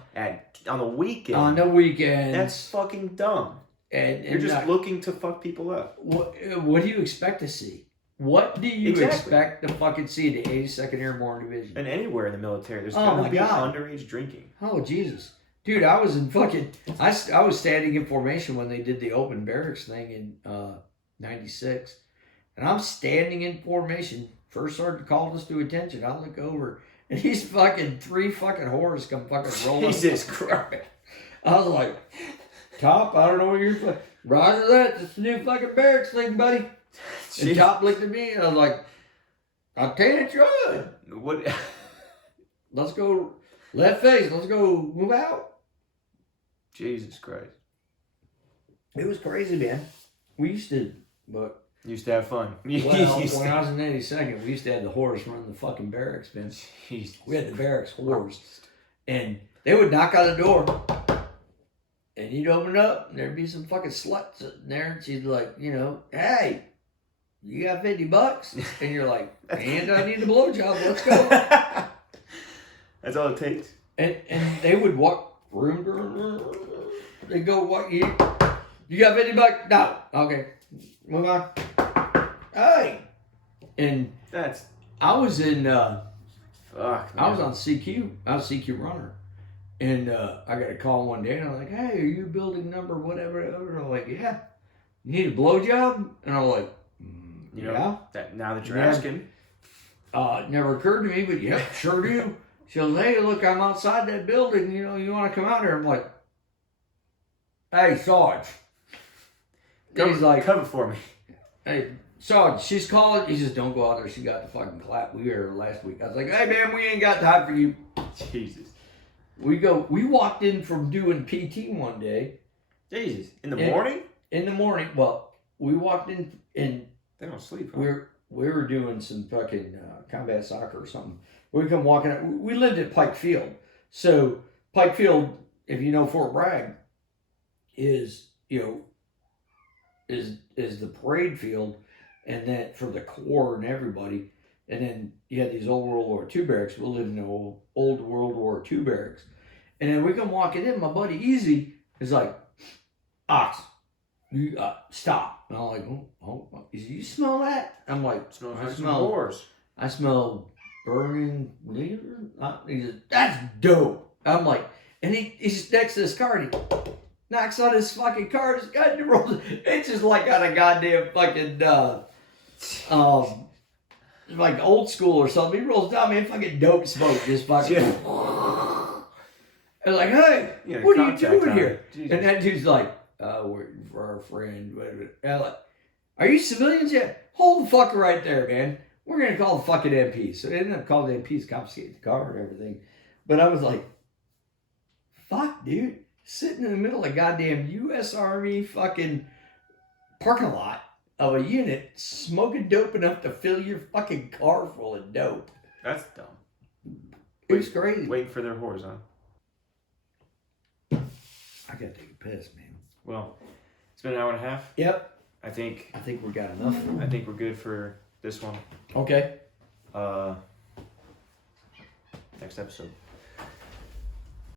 on the weekend? On the weekend. That's fucking dumb. And you're just looking to fuck people up. What do you expect to see? What do you expect to fucking see at the 82nd Airborne Division? And anywhere in the military, there's gonna be underage drinking. Oh Jesus, dude! I was in fucking. I was standing in formation when they did the open barracks thing in '96. And I'm standing in formation. First sergeant called us to attention. I look over, and these fucking 3 fucking whores come fucking rolling. Jesus Christ. I was like, Top, I don't know what you're playing. Roger that. It's the new fucking barracks thing, buddy. And Top looked at me, and I was like, I'll tell you what. What? Let's go left face. Let's go move out. Jesus Christ. It was crazy, man. We used to, but... Used to have fun. Well, when I was in 82nd, we used to have the whores run the fucking barracks, man. Jesus. We had the barracks whores. And they would knock on the door. And you'd open it up, and there'd be some fucking slut sitting there. And she'd like, hey, you got $50? And you're like, and I need a blowjob. Let's go. That's all it takes. And they would walk room to room. They'd go, what, you got $50? No. Okay. Move on. Hey. And I was in fuck, man. I was on CQ. I was CQ runner. And I got a call one day and I'm like, hey, are you building number whatever? And I'm like, yeah. You need a blowjob? And I'm like, yeah. Now that you're asking. It never occurred to me, but yeah, sure do. She goes, hey, look, I'm outside that building, you want to come out here? I'm like, hey, Sarge. He's like, cover for me. Hey, Sarge, she's calling. He says, don't go out there. She got the fucking clap. We were last week. I was like, hey, man, we ain't got time for you. Jesus. We walked in from doing PT one day. Jesus. In the morning? In the morning. Well, we walked in and they don't sleep, huh? We were doing some fucking combat soccer or something. We come walking out. We lived at Pike Field. So Pike Field, if you know Fort Bragg, is the parade field, and then for the Corps and everybody, and then you had these old World War II barracks. We lived in the old World War II barracks, and then we come walking in. My buddy Easy is like, Ox, you stop. And I'm like, oh. He said, you smell that? I'm like, I smell burning leader. He says, that's dope. I'm like, and he's next to this car, and he knocks on his fucking car. This guy rolls. It's just like on a goddamn fucking like old school or something. He rolls down, man, fucking dope smoke, just fucking. And like, hey, what are you doing here? Jesus. And that dude's like, waiting for our friend. And I'm like, are you civilians yet? Hold the fucker right there, man. We're gonna call the fucking MPs. So they ended up calling the MPs, confiscated the car and everything. But I was like, fuck, dude. Sitting in the middle of a goddamn U.S. Army fucking parking lot of a unit, smoking dope enough to fill your fucking car full of dope. That's dumb. It was crazy. Waiting for their whores, huh? I gotta take a piss, man. Well, it's been an hour and a half. Yep. I think we got enough. I think we're good for this one. Okay. Next episode.